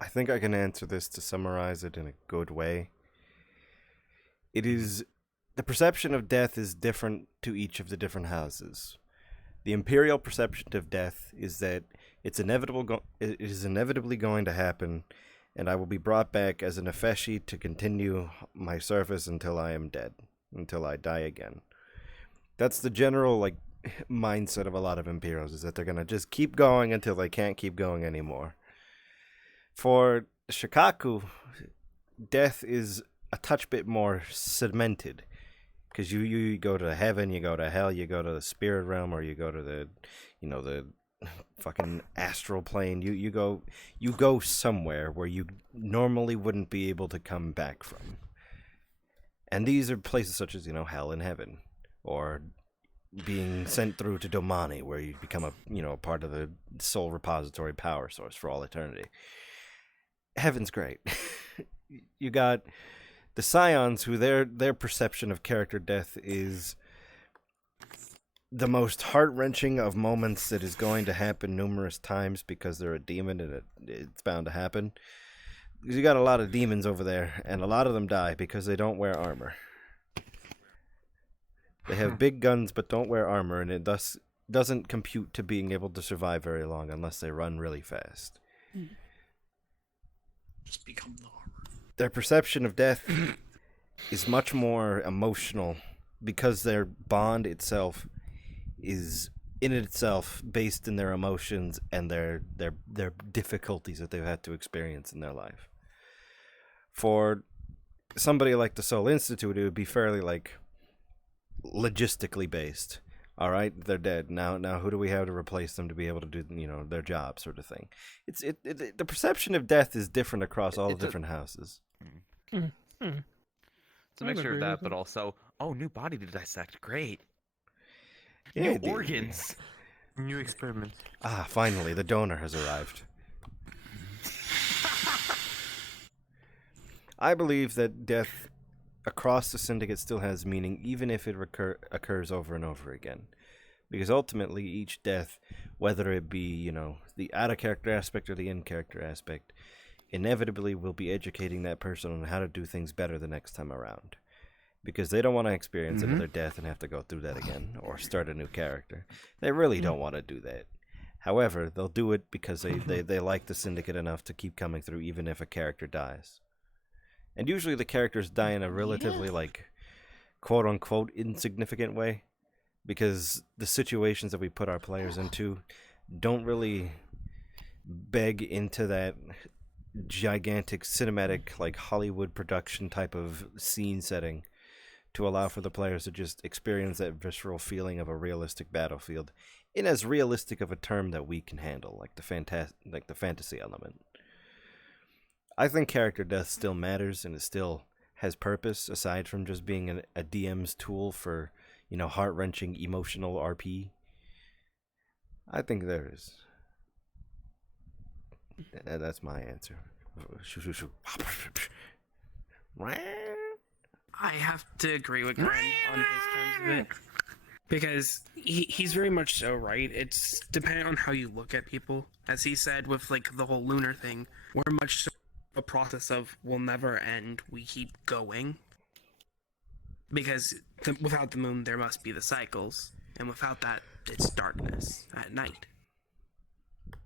I think I can answer this to summarize it in a good way. It is the perception of death is different to each of the different houses. The imperial perception of death is that it is inevitably going to happen, and I will be brought back as a Nefeshi to continue my service until I am dead. until I die again. That's the general like mindset of a lot of Imperials, is that they're gonna just keep going until they can't keep going anymore. For Shikaku, death is a touch bit more cemented, because you go to heaven, you go to hell, you go to the spirit realm, or you go to the fucking astral plane. You go somewhere where you normally wouldn't be able to come back from. And these are places such as, hell and heaven, or being sent through to Domani, where you become a part of the soul repository power source for all eternity. Heaven's great. You got the Scions, who their perception of character death is the most heart-wrenching of moments that is going to happen numerous times, because they're a demon and it's bound to happen. Because you got a lot of demons over there, and a lot of them die because they don't wear armor. They have big guns but don't wear armor, and it thus doesn't compute to being able to survive very long unless they run really fast. Just become the armor. Their perception of death is much more emotional, because their bond itself is in itself based in their emotions and their difficulties that they've had to experience in their life. For somebody like the Soul Institute, it would be fairly like logistically based. All right, they're dead now. Who do we have to replace them to be able to do their job, sort of thing? The perception of death is different across all the different houses. It's a mixture of that, but also, new body to dissect. Great. Yeah, New organs. New experiment. Finally, the donor has arrived. I believe that death across the Syndicate still has meaning, even if it occurs over and over again. Because ultimately, each death, whether it be, the out-of-character aspect or the in-character aspect, inevitably will be educating that person on how to do things better the next time around. Because they don't want to experience another death and have to go through that again, or start a new character. They really don't want to do that. However, they'll do it because they like the Syndicate enough to keep coming through, even if a character dies. And usually the characters die in a relatively, quote-unquote, insignificant way. Because the situations that we put our players into don't really beg into that gigantic cinematic, Hollywood production type of scene setting to allow for the players to just experience that visceral feeling of a realistic battlefield in as realistic of a term that we can handle, like the fantasy element. I think character death still matters, and it still has purpose, aside from just being a DM's tool for, heart-wrenching emotional RP. I think there is. That's my answer. I have to agree with Glenn on his terms of it, because he's very much so right. It's dependent on how you look at people. As he said with the whole lunar thing, we're much so a process of will never end. We keep going, because without the moon there must be the cycles, and without that it's darkness at night.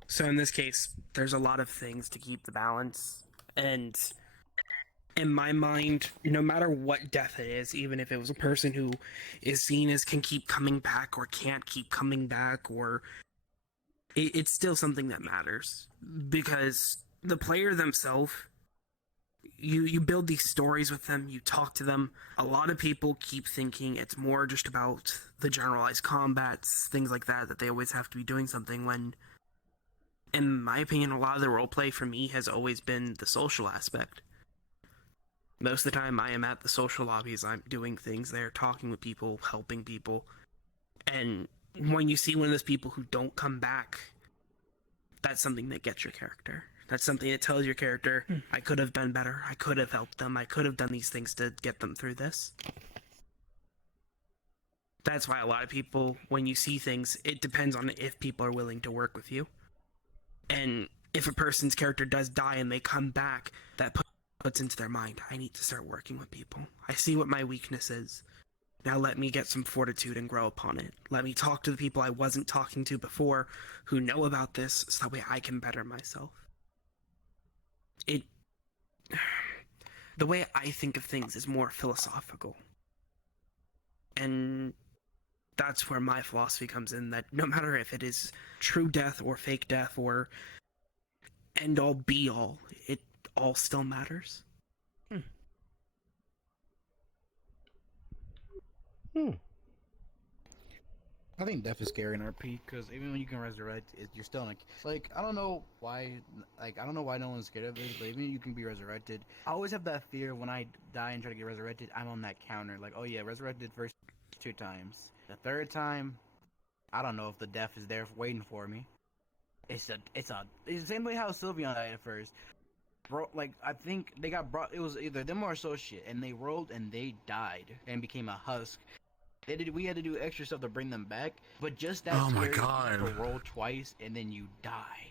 So in this case, there's a lot of things to keep the balance. And in my mind, no matter what death it is, even if it was a person who is seen as can keep coming back or can't keep coming back, or it's still something that matters, because the player themselves, you build these stories with them, you talk to them. A lot of people keep thinking it's more just about the generalized combats, things like that they always have to be doing something, when in my opinion, a lot of the roleplay for me has always been the social aspect. Most of the time I am at the social lobbies, I'm doing things there, talking with people, helping people. And when you see one of those people who don't come back, that's something that gets your character. That's something that tells your character, I could have done better, I could have helped them, I could have done these things to get them through this. That's why a lot of people, when you see things, it depends on if people are willing to work with you. And if a person's character does die and they come back, that puts into their mind, I need to start working with people. I see what my weakness is. Now let me get some fortitude and grow upon it. Let me talk to the people I wasn't talking to before who know about this, so that way I can better myself. The way I think of things is more philosophical. And that's where my philosophy comes in, that no matter if it is true death or fake death or end all be all, it all still matters. I think death is scary in RP because even when you can resurrect, you're still like I don't know why no one's scared of this, but even you can be resurrected. I always have that fear when I die and try to get resurrected. I'm on that counter, like, oh yeah, resurrected first 2 times. The 3rd time, I don't know if the death is there waiting for me. It's the same way how Sylveon died at first. Bro, like I think they got brought. It was either them or associate, and they rolled and they died and became a husk. We had to do extra stuff to bring them back, but just that. Oh my scary God. To roll twice and then you die.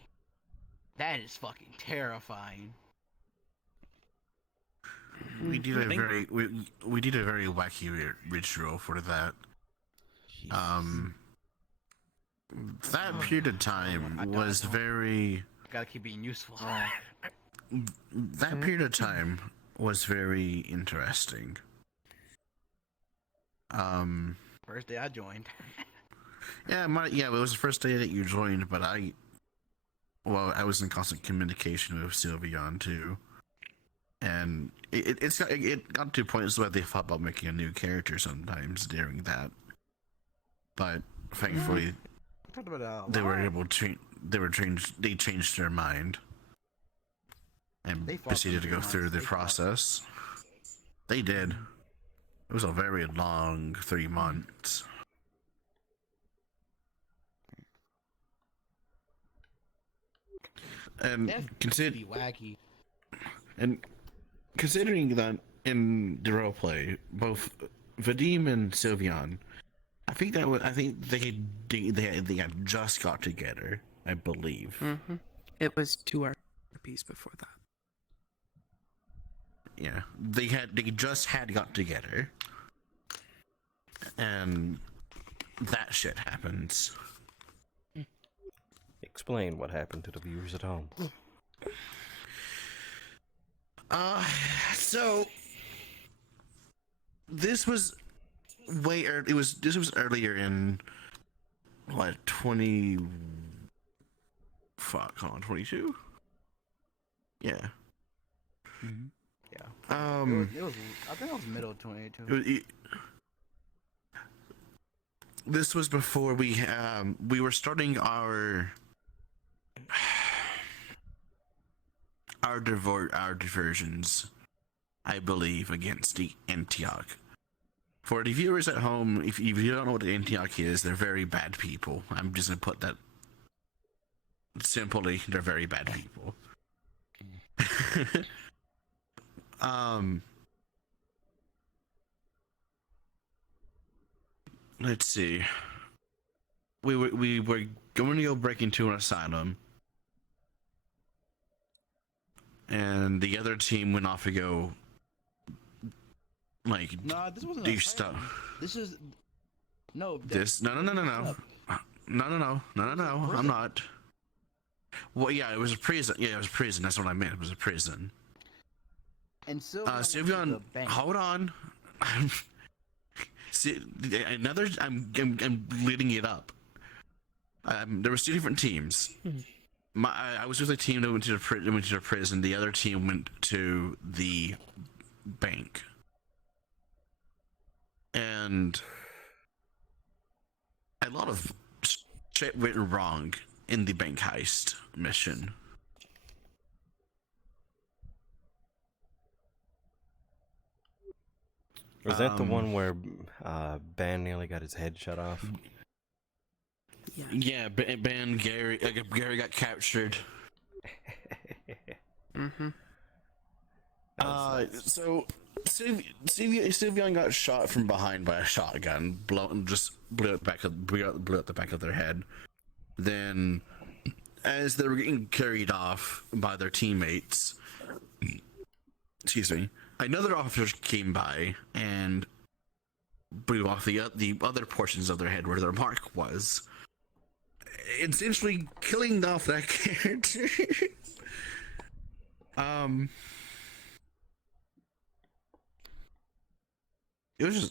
That is fucking terrifying. We did a very we did a very wacky ritual for that. That period of time was very. Gotta keep being useful. That period of time was very interesting. First day I joined. Yeah, it was the first day that you joined, but I was in constant communication with Sylveon too, and it got to points where they thought about making a new character sometimes during that, but thankfully they were able to they changed their mind and proceeded to go through the process. They did. It was a very long 3 months. And wacky. And considering that in the roleplay, both Vadim and Sylveon, I think they had just got together, I believe. Mm-hmm. It was 2 RPs before that. Yeah, they just had got together, and that shit happens. Explain what happened to the viewers at home. So this was this was earlier in what 22? Yeah. Mm-hmm. Yeah. It was I think it was middle 22. This was before we were starting our diversions, I believe, against the Antioch. For the viewers at home, if you don't know what the Antioch is, they're very bad people. I'm just gonna put that simply. They're very bad people. Let's see. We were going to go break into an asylum, and the other team went off to go This wasn't do a stuff. This is no. No. I'm not. Well, yeah, it was a prison. Yeah, it was a prison. That's what I meant. It was a prison. And Sylveon, hold on. See, another. I'm leading it up. There was 2 different teams. I was with a team that went to the prison. The other team went to the bank, and a lot of shit went wrong in the bank heist mission. Was that the one where Ban nearly got his head shut off? Yeah, Gary got captured. Mm-hmm. So Sylveon got shot from behind by a shotgun, blew out the back of their head. Then, as they were getting carried off by their teammates, another officer came by and blew off the other portions of their head where their mark was, essentially killing off that character.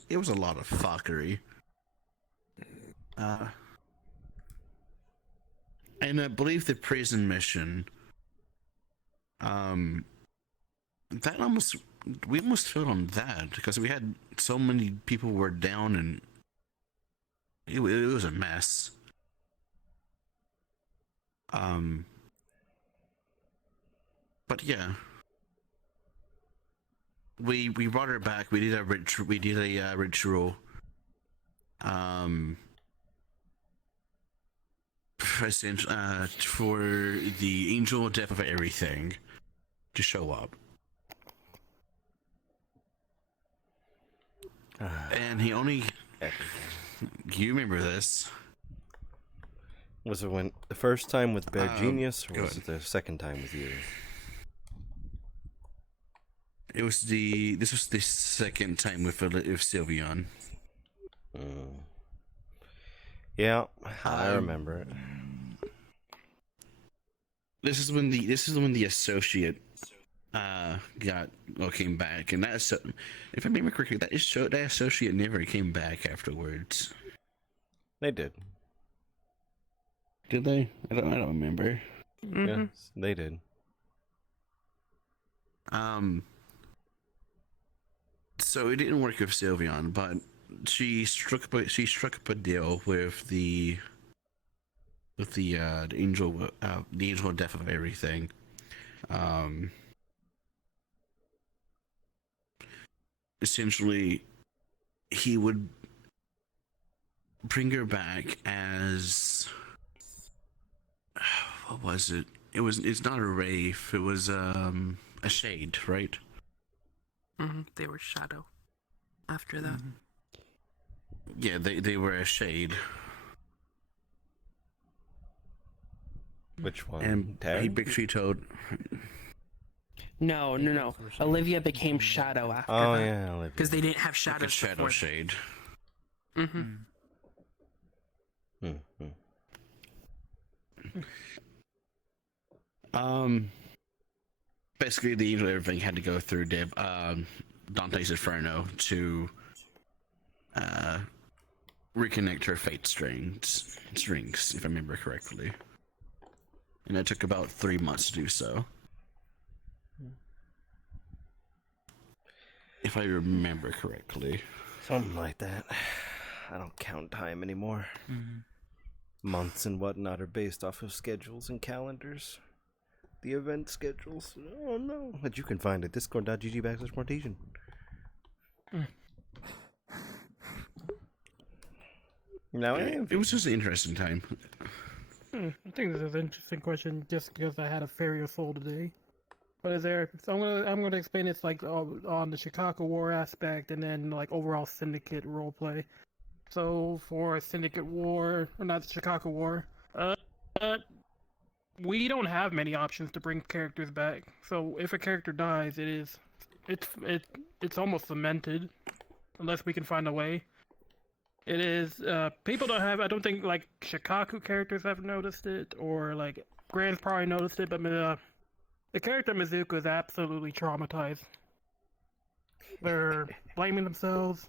it was a lot of fuckery. And I believe the prison mission, we almost failed on that because we had so many people were down and it was a mess. But yeah, we brought her back. We did a ritual. For the angel death of everything to show up. And he only... You remember this? Was it when the first time with Bear Genius, or go was it the second time with you? This was the second time with Sylveon. Yeah, I remember it. This is when the associate came back, and if I remember correctly, that associate never came back afterwards. They did. Did they? I don't remember. Yes, they did. So it didn't work with Sylveon, but she struck up a deal with the angel death of everything. Essentially, he would bring her back as what was it? It's not a wraith. It was a shade, right? They were shadow. After that. Yeah, they were a shade. Which one? And he basically told. No. Olivia became shadow after Oh that. yeah, Olivia. Because they didn't have shadows. Like a shadow before. shade. Basically, the angel everything had to go through Dante's Inferno to reconnect her fate strings, if I remember correctly. And it took about 3 months to do so. If I remember correctly. Something like that. I don't count time anymore. Months and whatnot are based off of schedules and calendars. The event schedules. Oh no. That you can find at discord.gg/Mortesian. Now it was just an interesting time. I think this is an interesting question just because I had a Fairy of Soul today. But is there? So I'm gonna explain it's like on the Chicago War aspect and then like overall Syndicate roleplay. So for Syndicate War, or not the Chicago War, we don't have many options to bring characters back. So if a character dies, it's almost cemented, unless we can find a way. It is people don't have. I don't think like Shikaku characters have noticed it, or like Grand's probably noticed it, but the character Mizuka is absolutely traumatized. They're blaming themselves,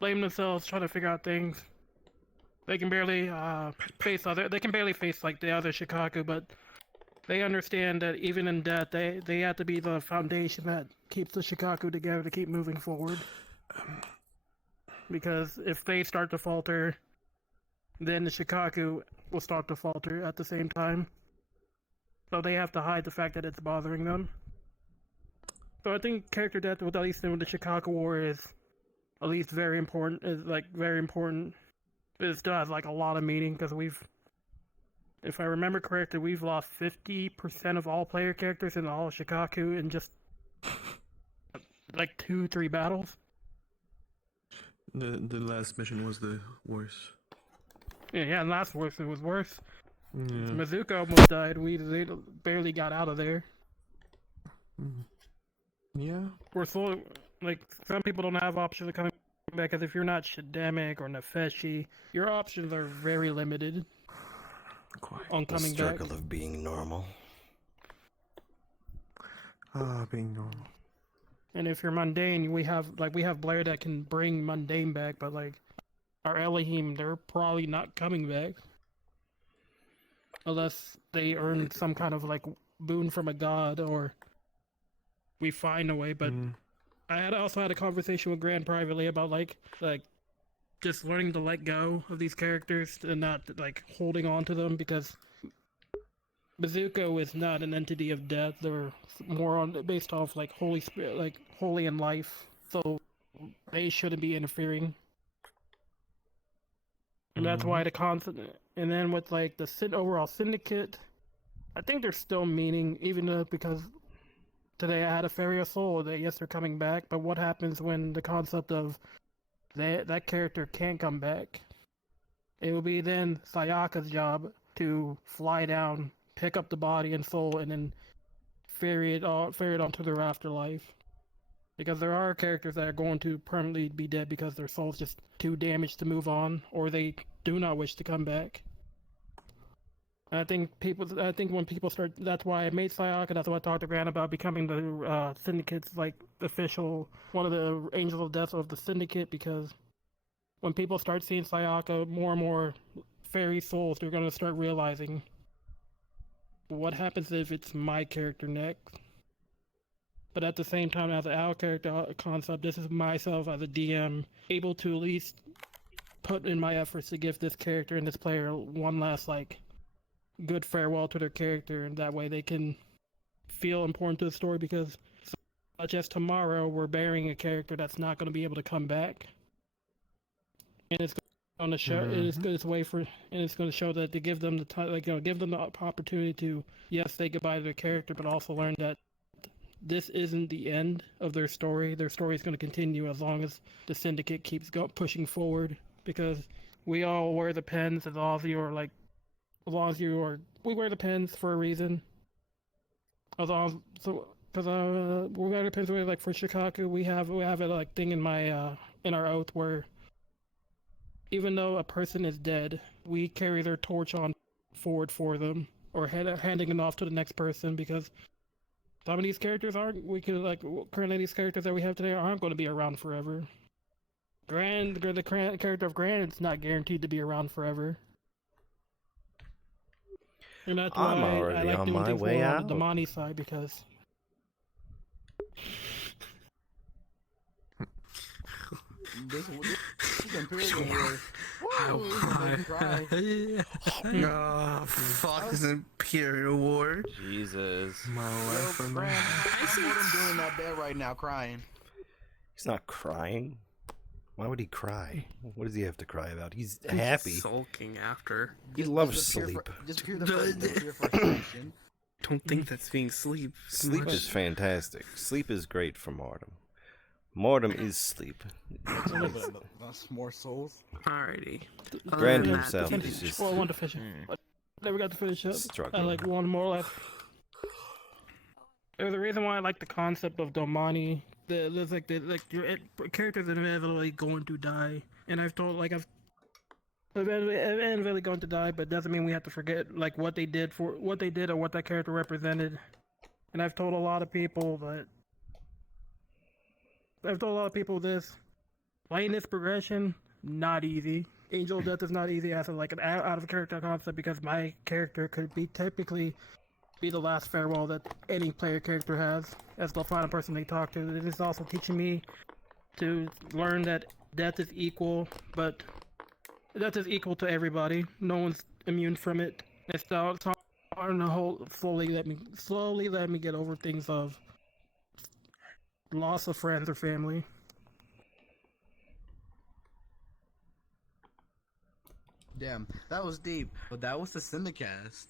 trying to figure out things. They can barely face like the other Shikaku, but they understand that even in death, they have to be the foundation that keeps the Shikaku together to keep moving forward. Because if they start to falter, then the Shikaku will start to falter at the same time. So they have to hide the fact that it's bothering them. So I think character death, at least in the Chicago War, is at least very important. It still has like a lot of meaning because if I remember correctly, we've lost 50% of all player characters in all of Shikaku in just like 2-3 battles. The last mission was the worst. Yeah, and last worst it was worse. Yeah. Mizuka almost died. They barely got out of there. Yeah. We're slowly, like, some people don't have options of coming back, because if you're not Shidemic or Nefeshi, your options are very limited on coming the back. struggle of being normal. Being normal. And if you're mundane, we have Blair that can bring mundane back, but like our Elohim, they're probably not coming back unless they earn some kind of like boon from a god or we find a way. But I also had a conversation with Grant privately about like just learning to let go of these characters and not like holding on to them, because Bazooka is not an entity of death. They're more on based off like Holy Spirit, like holy in life. So they shouldn't be interfering. And that's why the concept. And then with like the overall syndicate, I think there's still meaning, even though because today I had a fairy of soul that yes they're coming back, but what happens when the concept of that character can't come back? It will be then Sayaka's job to fly down, pick up the body and soul, and then ferry it onto their afterlife. Because there are characters that are going to permanently be dead because their soul's just too damaged to move on, or they do not wish to come back. And I think when people start, that's why I made Sayaka. That's why I talked to Grant about becoming the Syndicate's like official, one of the Angels of Death of the Syndicate. Because when people start seeing Sayaka more and more fairy souls, they're gonna start realizing what happens if it's my character next. But at the same time, as an out character concept, this is myself as a DM able to at least put in my efforts to give this character and this player one last like good farewell to their character, and that way they can feel important to the story. Because such as tomorrow, we're burying a character that's not going to be able to come back, and it's going to show it's way for, and it's going to show that to give them the time, like give them the opportunity to say goodbye to their character, but also learn that this isn't the end of their story. Their story is going to continue as long as the Syndicate keeps pushing forward. Because we all wear the pens, as long as you are we wear the pens for a reason. As long as, because we wear the pens like for Shikaku, we have a like thing in my in our oath where even though a person is dead, we carry their torch on forward for them, or handing it off to the next person, because some of these characters currently these characters that we have today aren't going to be around forever. The character of Grand is not guaranteed to be around forever. And that's why I like doing things more on the Damani side, because this Imperial War. Oh, fuck this Imperial War. Jesus. My wife and I see him doing in that bed right now, crying. He's not crying. Why would he cry? What does he have to cry about? He's happy. Sulking after. He loves sleep. Don't think that's being sleep. Sleep is fantastic. Sleep is great for Mortem. Mortem is sleep. That's more souls. Alrighty. Grand himself is just. Well, I wanted to finish it. Never got to finish up. Struggling. I like one more left. There's a reason why I like the concept of Domani. There's your characters are inevitably going to die, and I've inevitably going to die, but doesn't mean we have to forget like what they did or what that character represented. And I've told a lot of people this. Playing this progression, not easy. Angel of Death is not easy as like an out of character concept, because my character could typically be the last farewell that any player character has as the final person they talk to. It is also teaching me to learn that death is equal, but death is equal to everybody. No one's immune from it. It's starting to slowly let me get over things of loss of friends or family. Damn, that was deep. But that was the Syndicast.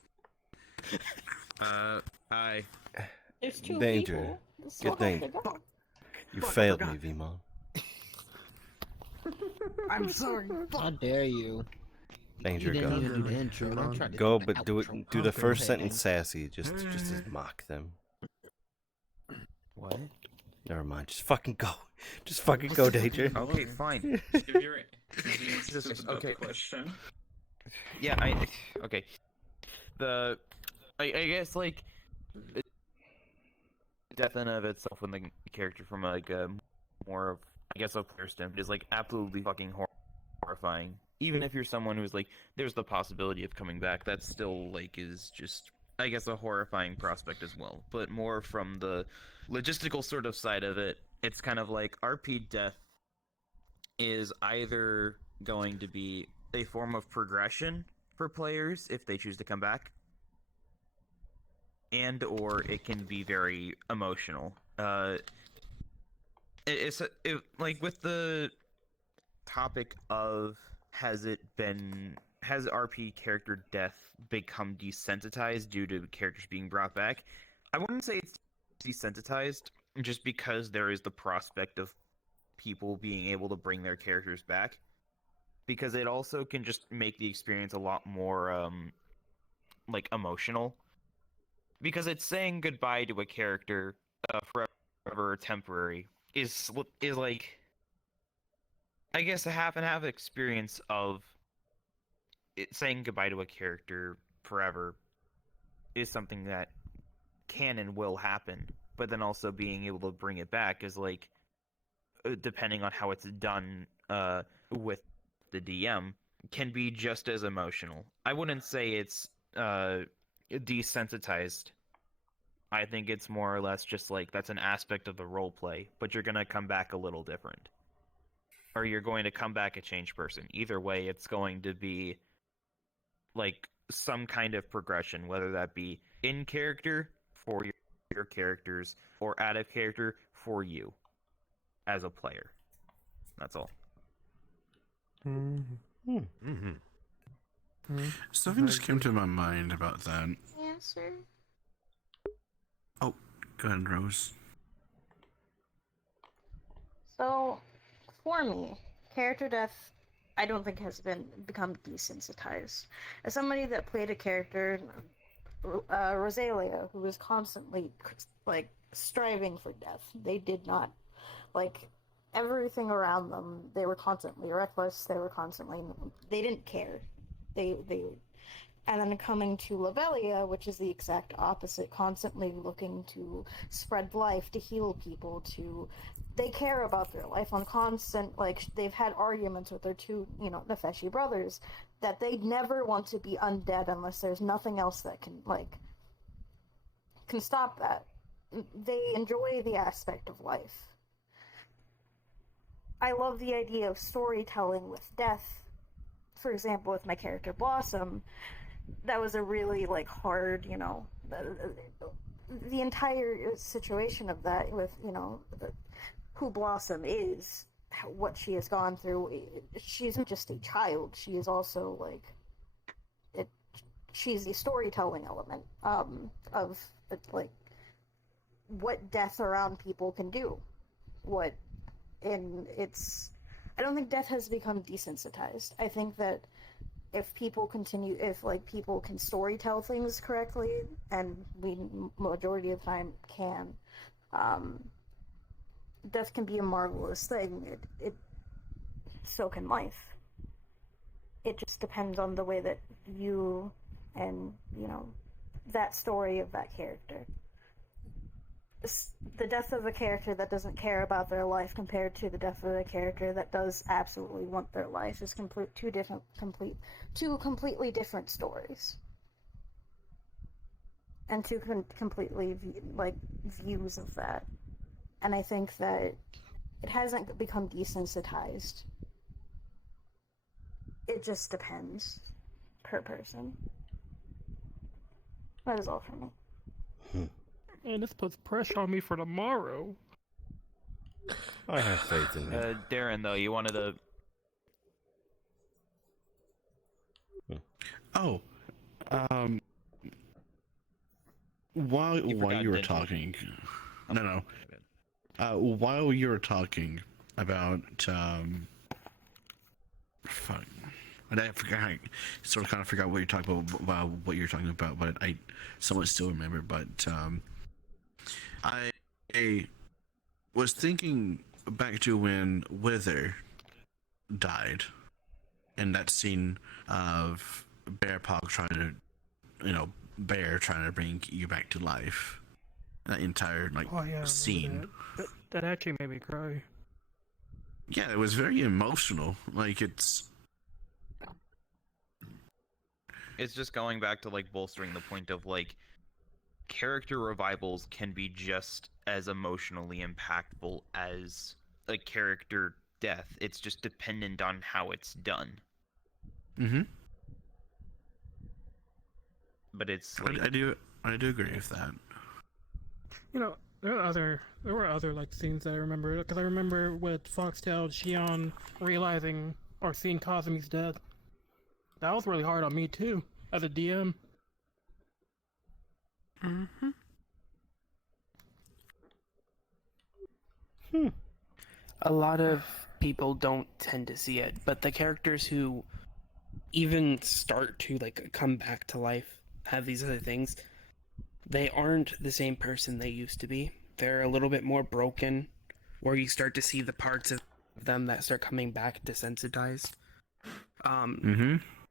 Hi. There's two Danger. people. Good thing. You failed me, Vimon. I'm sorry. How dare you? Danger, You go. didn't even do the intro. Don't try to Go, do the but do outro. the first Okay. sentence sassy, just to mock them. What? Never mind. Just fucking go. Just fucking go, Danger. Okay, fine. Give your answers about the question. Yeah, okay. I guess like death in and of itself, when the character from like a more of, I guess, a player standpoint, is like absolutely fucking horrifying. Even if you're someone who's like, there's the possibility of coming back, that still like is just, I guess, a horrifying prospect as well. But more from the logistical sort of side of it, it's kind of like RP death is either going to be a form of progression for players if they choose to come back, and or it can be very emotional. It's like with the topic of has RP character death become desensitized due to characters being brought back? I wouldn't say it's desensitized, just because there is the prospect of people being able to bring their characters back, because it also can just make the experience a lot more like emotional, because it's saying goodbye to a character forever or temporary is like, I guess, a half and half experience of it. Saying goodbye to a character forever is something that can and will happen, but then also being able to bring it back is like, depending on how it's done with the DM, can be just as emotional. I wouldn't say it's desensitized. I think it's more or less just like that's an aspect of the role play, but you're gonna come back a little different, or you're going to come back a changed person. Either way, it's going to be like some kind of progression, whether that be in character for your characters or out of character for you as a player. That's all. Something just came to my mind about that. Answer. Oh, go ahead, Rose. So, for me, character death, I don't think has become desensitized. As somebody that played a character, Rosalia, who was constantly like striving for death, they did not like everything around them. They were constantly reckless. They didn't care. They and then coming to Lavelia, which is the exact opposite, constantly looking to spread life, to heal people, they care about their life on constant, like, they've had arguments with their two, Nefeshi brothers, that they never want to be undead unless there's nothing else that can stop that. They enjoy the aspect of life. I love the idea of storytelling with death. For example, with my character Blossom, that was a really hard, the entire situation of that with, who Blossom is, what she has gone through. She's not just a child, she is also she's the storytelling element of what death around people can do. I don't think death has become desensitized. I think that if people can storytell things correctly, and we majority of the time can, death can be a marvelous thing. So can life. It just depends on the way that you and that story of that character. The death of a character that doesn't care about their life compared to the death of a character that does absolutely want their life is two completely different stories, and two completely views of that. And I think that it hasn't become desensitized. It just depends per person. That is all for me. And this puts pressure on me for tomorrow. I have faith in you. Darren, though, you wanted to... Oh, while you were talking, while you were talking about fuck, I forgot. I kind of forgot what you're talking about what you're talking about, but I somewhat still remember. But I was thinking back to when Wither died, and that scene of Bear Pog trying to bring you back to life. that entire like Oh yeah, I remember scene. that actually made me cry. Yeah, it was very emotional. Like it's just going back to like bolstering the point of like character revivals can be just as emotionally impactful as a character death. It's just dependent on how it's done. Mm-hmm. But it's like I do agree with that. You know, there were other like scenes that I remember, because I remember with Foxtail Shion realizing or seeing Kazumi's death. That was really hard on me too, as a DM. Mm-hmm. A lot of people don't tend to see it, but the characters who even start to like come back to life, have these other things, they aren't the same person they used to be. They're a little bit more broken, where you start to see the parts of them that start coming back desensitized.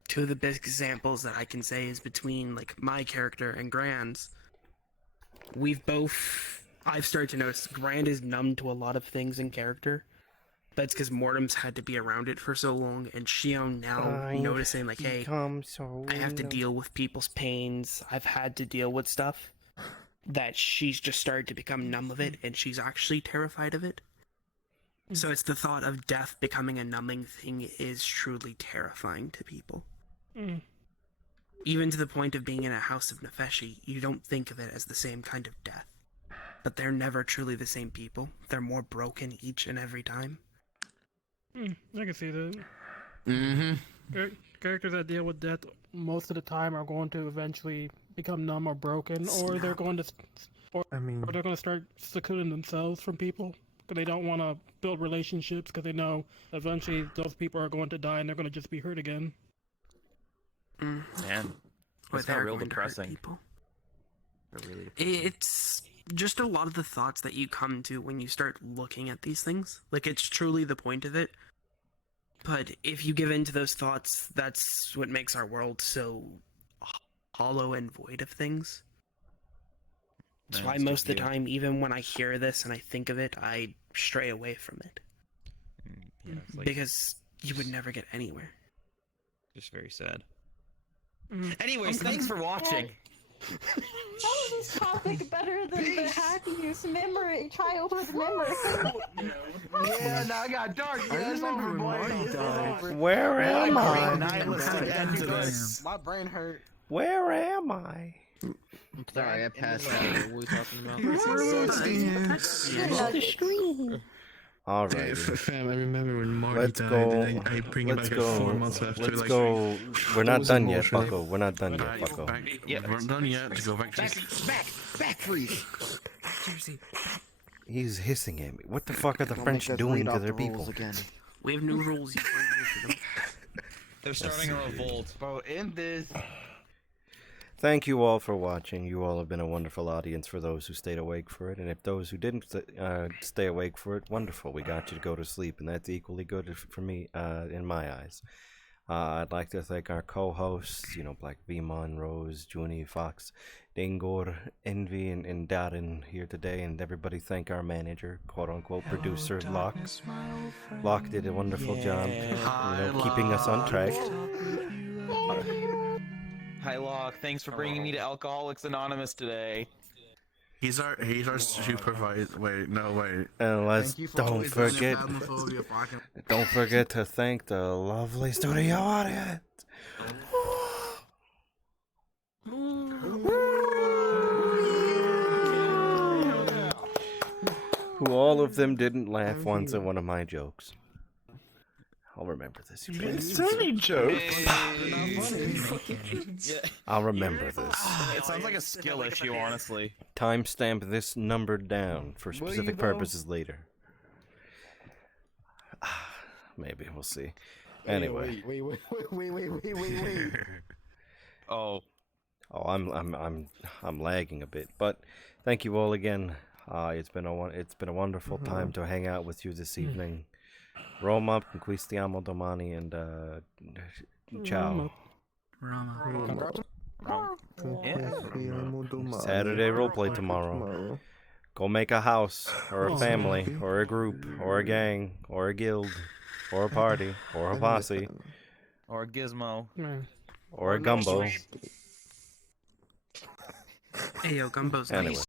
Two of the best examples that I can say is between like my character and Grand's. I've started to notice Grand is numb to a lot of things in character. That's because Mortem's had to be around it for so long, and Shion now noticing like, hey, I have to deal with people's pains. I've had to deal with stuff that she's just started to become numb of it, and she's actually terrified of it. So it's the thought of death becoming a numbing thing is truly terrifying to people. Even to the point of being in a house of Nefeshi, you don't think of it as the same kind of death. But they're never truly the same people. They're more broken each and every time. I can see that. Mm-hmm. Characters that deal with death most of the time are going to eventually become numb or broken, or they're going to, or they're going to start secluding themselves from people because they don't want to build relationships because they know eventually those people are going to die and they're going to just be hurt again. Man, it's not real depressing. Really it's just a lot of the thoughts that you come to when you start looking at these things. Like, it's truly the point of it. But if you give in to those thoughts, that's what makes our world so hollow and void of things. That's why most of the time, even when I hear this and I think of it, I stray away from it. Yeah, it's like, because you would never get anywhere. Just very sad. Anyways, thanks for watching. How is this topic better than the Happy's memory, childhood memory? Yeah, now I got dark. Yeah, it's over, boy. It's over. Where am I? Nihilistic end to this. My brain hurt. Where am I? I'm sorry, I passed out. What were we talking about? The stream. All right. Fam, I remember when Marty Let's died. go. And I bring it back at 4 months after. Let's like, go. We're not was done yet, emotional. Bucko. We're not done yet, Bucko. Yeah, we're not done yet. To go back to Back freeze. Seriously. He's hissing at me. What the fuck are the French doing to their people? Again. We have new rules. You can't do for them. They're starting a revolt. Bro, end this. Thank you all for watching. You all have been a wonderful audience for those who stayed awake for it. And if those who didn't stay awake for it, wonderful. We got you to go to sleep. And that's equally good for me in my eyes. I'd like to thank our co-hosts, Black Vemon, Rose, Junie, Fox, Dingor, Envy, and Darren here today. And everybody thank our manager, quote-unquote, producer, Locke. Locke did a wonderful job keeping us on track. Hi, Locke. Thanks for bringing me to Alcoholics Anonymous today. He's our supervisor. Wait. And let's don't forget to thank the lovely studio audience. Who all of them didn't laugh once at one of my jokes. I'll remember this. Silly jokes. I'll remember this. It sounds like a skill issue, honestly. Timestamp this number down for specific purposes later. Maybe we'll see. Anyway. Wait. Oh, I'm lagging a bit, but thank you all again. It's been a wonderful time to hang out with you this evening. Roma, conquistiamo domani, and ciao. Rama. Saturday roleplay tomorrow. Go make a house, or a family, or a group, or a gang, or a guild, or a party, or a posse, Or a gizmo. or a gumbo. Hey, yo, Gumbo's Anyway. nice.